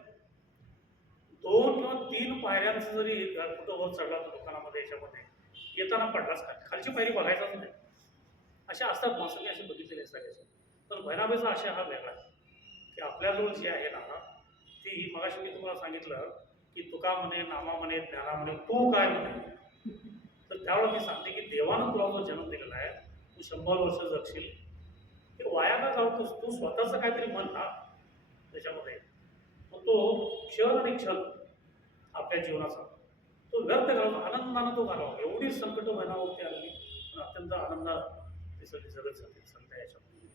2 किंवा 3 पायऱ्यांचं जरी कुठं वर चढला दुकानामध्ये याच्यामध्ये येताना पडलाच काय, खालची पायरी बघायचाच नाही. अशा असतात माणसं, मी असे बघितलेले सगळ्याचे. पण बहिणाबाईचा आशय हा वेगळा आहे की आपल्याजवळ जी आहे ना ती, मगाशी मी तुम्हाला सांगितलं की तुका म्हणे, नामा म्हणे, ज्ञाना म्हणे, तू काय म्हणे. तर त्यावेळेला मी सांगते की देवानं तुला जो जन्म दिलेला आहे, तू 100 वर्ष जगशील, ते वाया का जाऊतोस. तू स्वतःचं काहीतरी म्हण ना त्याच्यामध्ये. मग तो क्षण आणि क्षण आपल्या जीवनाचा तो व्यर्थ घालवला, आनंदानं तो घालवा. एवढी संकट महिनावरती आली पण अत्यंत आनंदात ते सगळी जगत जाते संध्या याच्यामध्ये.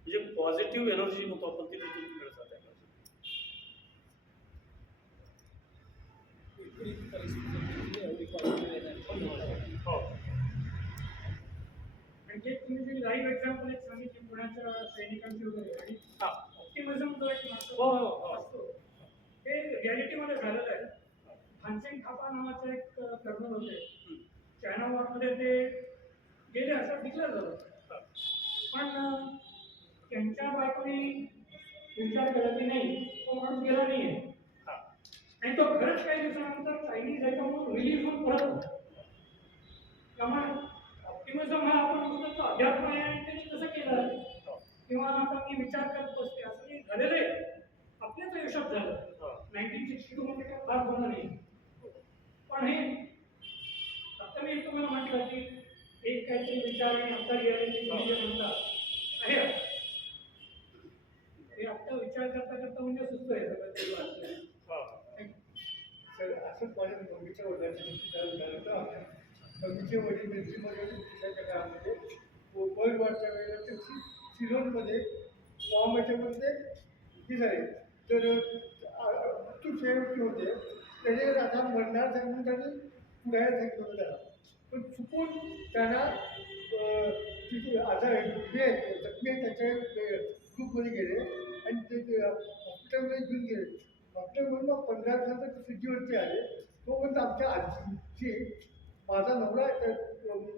म्हणजे पॉझिटिव्ह एनर्जी म्हणतो आपण, ती तिथून मिळत जाते. विपरीत परिस्थिती एवढी पॉझिटिव्ह एनर्जी. हो. म्हणजे तुम्ही जी लाईव्ह एक्झाम्पल एक सांगितली पुण्याच्या सैनिकांची वगैरे, आणि हा. ऑप्टिमिझम जो एक माणसं हो, हो, हो. असतो ते रियालिटीमध्ये झालेलं आहे. भानसिंग थापा नावाचे एक कर्नल होते, चायना वॉरमध्ये ते गेले असं डिक्लेअर झालं. पण त्यांच्या बायकोनी विचार केला की नाही, तो माणूस गेला नाही आहे. आणि तो खरंच काही दिवसानंतर चायनीज ह्याच्यामधून रिलीज होऊन परत होता. त्यामुळे ऑप्टिमिझम हा आपण म्हणतो तो अध्यात्म आहे आणि त्यांनी कसं केलं आहे किंवा आता मी विचार करत बसते असं काही झालेलं आहे. आपल्याच आयुष्यात झालं. 1962 मध्ये काय फार होणार नाही. पण हे आता मी तुम्हाला म्हटलं की एक काहीतरी विचार आणि आता रियालिटी म्हणतात आहे. हे आता विचार करता करता म्हणजे सुचतोय सगळं. तर असंच माझ्या मम्मीच्या वडिलांची झालं होतं. मम्मीचे वडील मिरचीमध्ये दुसऱ्याच्या काळामध्ये वर्षाच्या वेळेला ते सिलोनमध्ये फॉर्म याच्यामध्ये हे झाले. तर तू शेवटी होते त्याने आता मरणार सांगून त्यांनी पुढायला सांगितलं होतं त्याला. पण चुकून त्यांना तिथे आजार हे जखमी त्याच्या ग्रुपमध्ये गेले आणि ते हॉस्पिटलमध्ये घेऊन गेले. हॉस्पिटलमधून 15 दिवसांतर सिटीवरती आले. तोपर्यंत आमच्या आजीची माझा नवरा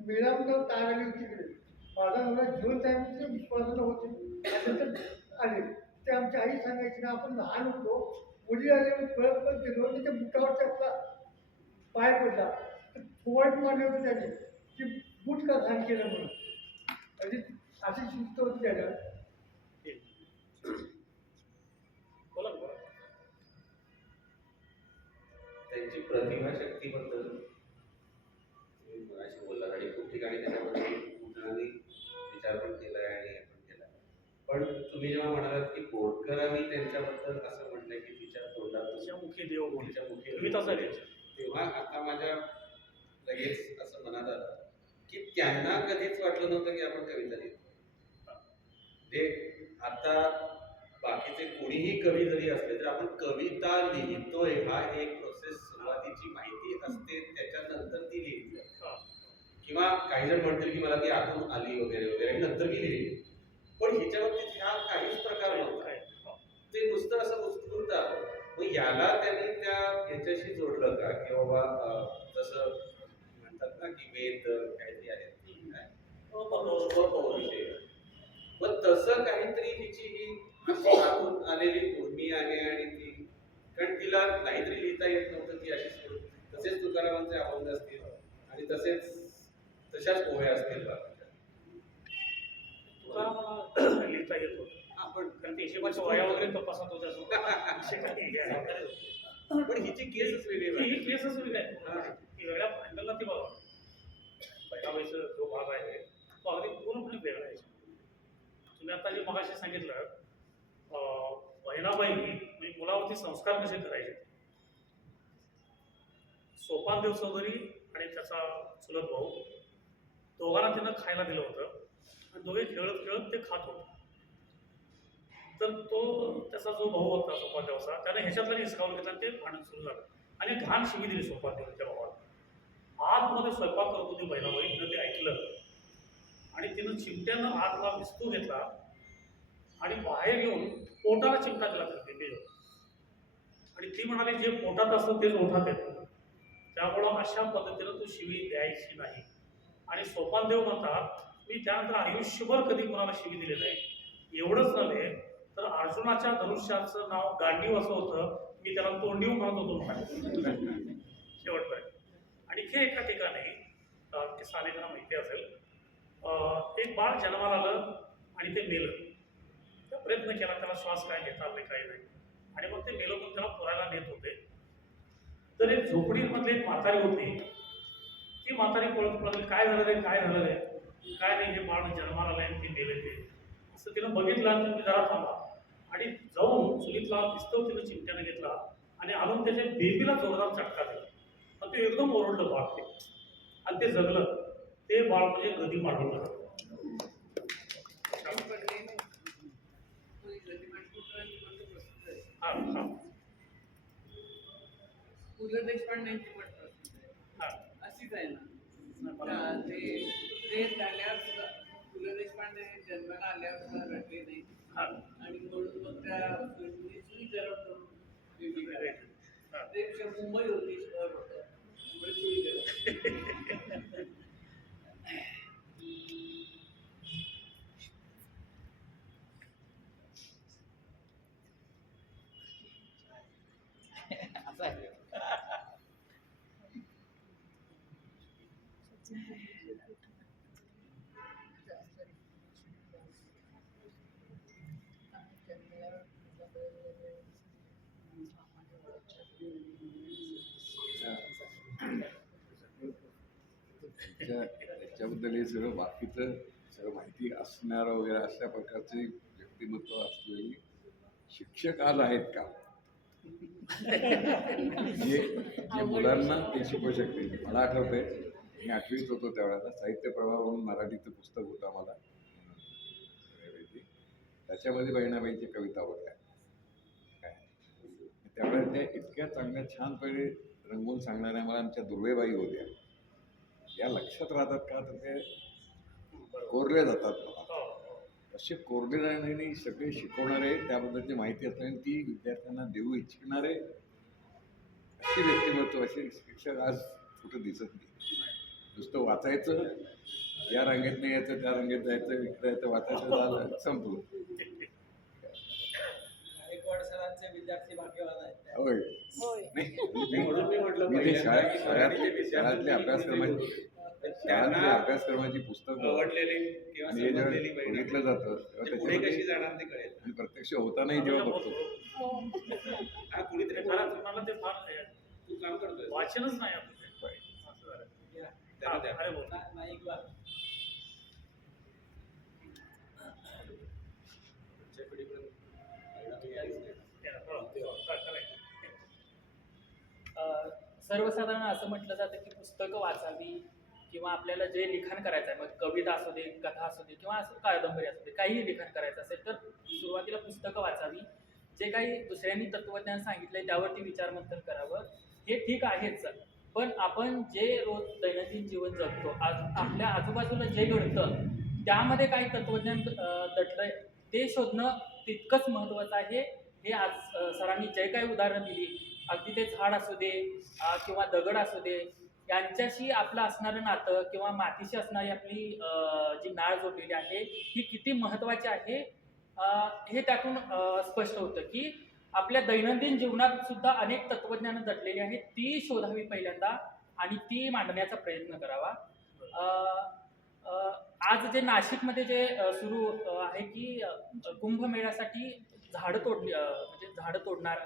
मेळामध्ये तार आली होती इकडे. माझा नवरा जीवन टाईमचे विश्वासाला होते. त्यानंतर आले ते आमच्या आई सांगायची ना, आपण लहान होतो, मुली आले परत पण गेलो, त्याच्या बुटावरती आपला पाय पडला तर फोड मारले होते त्याने की बूट का घाण केलं म्हणून. म्हणजे अशी शिस्त होती त्याला. त्यांची प्रतिभाशक्तीबद्दल तुम्ही मगाशी बोललात आणि खूप ठिकाणी त्याच्याबद्दल कुठलाही विचार पण केला आहे आणि हे पण केला. पण तुम्ही जेव्हा म्हणालात की बोरकरांनी त्यांच्याबद्दल असं म्हटलंय की तिच्या तोंडात तिच्या मुखी देव बोल, तिच्या मुखी कविताच आहे. तेव्हा आता माझ्या लगेच असं मनात आलं की त्यांना कधीच वाटलं नव्हतं की आपण कविता लिहितो. म्हणजे आता बाकीचे कोणीही कवी जरी असले तर आपण कविता लिहितोय हा एक प्रोसेस सुरुवातीची माहिती असते, त्याच्यानंतर ती लिहिली किंवा काही जण म्हणतील की मला ती आतून आली वगैरे वगैरे आणि नंतर मी लिहिली. पण ह्याच्या बाबतीत ह्या काहीच प्रकार नव्हता. ते नुसतं असं उत्स्फूर्त आलं. मग याला त्यांनी त्या याच्याशी जोडलं का की बाबा जसं म्हणतात ना की वेद काहीतरी आहेत पौरुषे, मग तसं काहीतरी हिची ही आतून आलेली उर्मी आहे आणि ती, कारण तिला नाहीतरी लिहिता येत नव्हतं ती अशी सोडून तसेच तुकारामांचे अभंग असतील आणि तशाच ओव्या असतील. तुला मला लिहिता येत होतं आपण, कारण ते हिशेबाच्या वया वगैरे तपासत होत्या असं पण हिची केसच वेगळी आहे. ही केसच वेगळी आहे. ती वेगळ्या भांडणला ती बघा, बहिणाबाईचा जो भाग आहे तो अगदी पूर्णपणे वेगळा आहे. तुम्ही आता जे मगाशी सांगितलं बहिणाबाई म्हणजे मुलावरती संस्कार कसे करायचे, सोपानदेव चौधरी आणि त्याचा चुलत भाऊ दोघांना तिनं खायला दिलं होतं आणि दोघे खेळत खेळत ते खात होते. तर तो त्याचा जो भाऊ होता सोपानदेवचा त्याने ह्याच्यातला हिसकावून घेतला आणि ते भांडण सुरू झालं आणि घाण शिवी दिली सोपानदेवच्या भावाला. आतमध्ये स्वयंपाक करत होती बहिणाबाई, तिनं ते ऐकलं आणि तिनं चिमट्यानं आतला विस्तू घेतला आणि बाहेर येऊन पोटाला चिमटा दिला तिने आणि ती म्हणाली जे पोटात असतं तेच ओठात येतं, त्यामुळं अशा पद्धतीनं तू शिवी द्यायची नाही. आणि सोपानदेव म्हणतात मी त्यानंतर आयुष्यभर कधी कोणाला शिवी दिली नाही. एवढंच नव्हे तर अर्जुनाच्या धनुष्याचं नाव गांडीव असं होतं, मी त्याला तोंडीव म्हणत होतो शेवटपर्यंत. आणखी एका ठिकाणी किस्सा अनेकांना माहिती असेल, एक बाळ जन्माला आलं आणि ते मेलं. त्या प्रयत्न केला, त्याला श्वास काय घेता आले काही नाही आणि मग ते मेलं पण त्याला पुरायला नेत होते. तर एक झोपडीमधली एक म्हातारी होती. ती म्हातारी पळत पळत काय झालं रे काय झालं रे, काय नाही हे बाळ जन्माला आलंय आणि ते मेले ते असं तिनं बघितलं आणि तुम्ही जरा थांबा आणि जाऊन चुलीतला पिस्तव तिनं चिमट्याने घेतला आणि आणून त्याच्या बेबीला जोरदार चटका दिला आणि ते एकदम ओरडलं बाळ ते आणि ते जगलं. ते बाळ म्हणजे कधी मारवलं. हा हा पु ल देशपांडेंची पण प्रसिद्ध आहे. अशीच आहे ना, ते झाल्यावर सुद्धा पु ल देशपांडे जन्माला आल्यावर सुद्धा रडले नाही आणि म्हणून मग त्या सुई गरम करून बेबी करायची. त्यापेक्षा मुंबई होती शहर होतं त्यामुळे सुई गरम. असं आहे. त्याच्याबद्दल हे सगळं बाकीचं सगळं माहिती असणारं वगैरे अशा प्रकारचे व्यक्तिमत्व असलेली शिक्षक आज आहेत का, जे मुलांना ते शिकवू शकते. मला आठवतंय मी 8वीत होतो त्यावेळेला साहित्य प्रवाह म्हणून मराठीचं पुस्तक होतं आम्हाला, त्याच्यामध्ये बहिणाबाईची कविता होत्या. त्यावेळेला त्या इतक्या चांगल्या छानपणे रंगवून सांगणाऱ्या मला आमच्या दुर्वेबाई होत्या. या लक्षात राहतात का, तर ते कोरले जातात मला. असे कोरले जाणारे सगळे शिकवणारे, त्याबद्दलची माहिती असणारे, ती विद्यार्थ्यांना देऊ इच्छिणारे अशी व्यक्तिमत्व, असे शिक्षक आज कुठं दिसत नाही. नुसतं वाचायचं, या रांगेत नाही यायचं, त्या रांगेत जायचं, इकडे यायचं, वाचायचं, झालं, संपलं. गायकवाड सरांचे विद्यार्थी भाग्यवान आहेत. होय. म्हटलं मी ते शाळातल्या अभ्यासक्रमाची पुस्तकं आवडलेली किंवा आणि हे जेव्हा समजलेली बहीण बघितलं जातं पुढे त्याच्यामध्ये कशी जाणार ते कळेल. आणि प्रत्यक्ष होतानाही जेव्हा बघतो हा कुणीतरी खरंच मला ते फार तू काम करतोय वाचनच नाही आपलं ते. असं झालं. त्याला द्या. अरे बोल. नाईक बा. सर्वसाधारण असं म्हटलं जातं की पुस्तकं वाचावी किंवा आपल्याला जे लिखाण करायचं आहे, मग कविता असू दे, कथा असू दे किंवा असं कादंबरी असू दे, काहीही लिखाण करायचं असेल तर सुरुवातीला पुस्तकं वाचावी. जे काही दुसऱ्यांनी तत्त्वज्ञान सांगितलंय त्यावरती विचारमंथन करावं, हे ठीक आहेच. पण आपण जे रोज दैनंदिन जीवन जगतो, आपल्या आजूबाजूला जे घडतं त्यामध्ये काही तत्त्वज्ञान दटलंय ते शोधणं तितकंच महत्त्वाचं आहे. हे आज सरांनी जे काही उदाहरणं दिली, अगदी ते झाड असू दे किंवा दगड असू दे, यांच्याशी आपलं असणारं नातं किंवा मातीशी असणारी आपली जी नाळ जोडलेली आहे ही किती महत्त्वाची आहे हे त्यातून स्पष्ट होतं की आपल्या दैनंदिन जीवनात सुद्धा अनेक तत्वज्ञानं दडलेली आहेत, ती शोधावी पहिल्यांदा आणि ती मांडण्याचा प्रयत्न करावा. आज जे नाशिकमध्ये जे सुरू आहे की कुंभमेळ्यासाठी झाडं तोडली म्हणजे झाडं तोडणार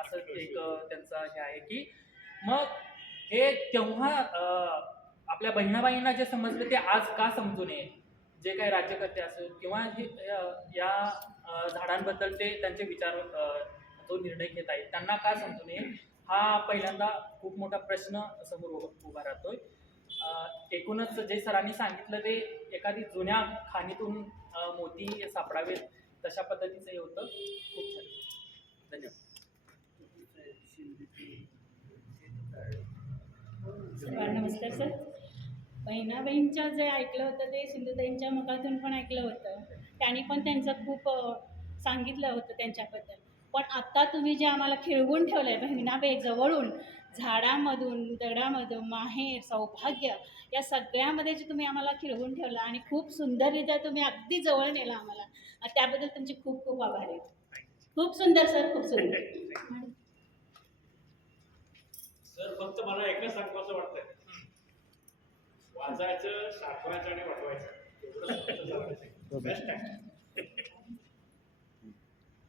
असं एक त्यांचं हे आहे की मग हे तेव्हा आपल्या बहिणाबाईंना जे समजलं ते आज का समजू नये, जे काही राज्यकर्ते असेल किंवा हे या झाडांबद्दल ते त्यांचे विचार जो निर्णय घेत आहेत त्यांना का समजू नये, हा पहिल्यांदा खूप मोठा प्रश्न समोर उभा राहतोय. एकूणच जे सरांनी सांगितलं ते एखादी जुन्या खाणीतून मोती सापडावेत तशा पद्धतीचं हे होतं. खूप छान, धन्यवाद. नमस्कार सर. बहिणाबाईंच्या जे ऐकलं होतं ते सिंधुताईंच्या मुखातून पण ऐकलं होतं. त्यांनी पण त्यांचं खूप सांगितलं होतं त्यांच्याबद्दल. पण आत्ता तुम्ही जे आम्हाला खिळवून ठेवलं आहे बहिणाबाई जवळून, झाडामधून, दगडामधून, माहेर, सौभाग्य या सगळ्यामध्ये जे तुम्ही आम्हाला खिळवून ठेवलं आणि खूप सुंदररित्या तुम्ही अगदी जवळ नेलं आम्हाला, त्याबद्दल तुमचे खूप खूप आभार आहेत. खूप सुंदर सर, खूप सुंदर. सर फक्त मला एकच सांगावं वाटतंय, वाचायचं, साठवायचं आणि वाटवायचं. बेस्ट आहे.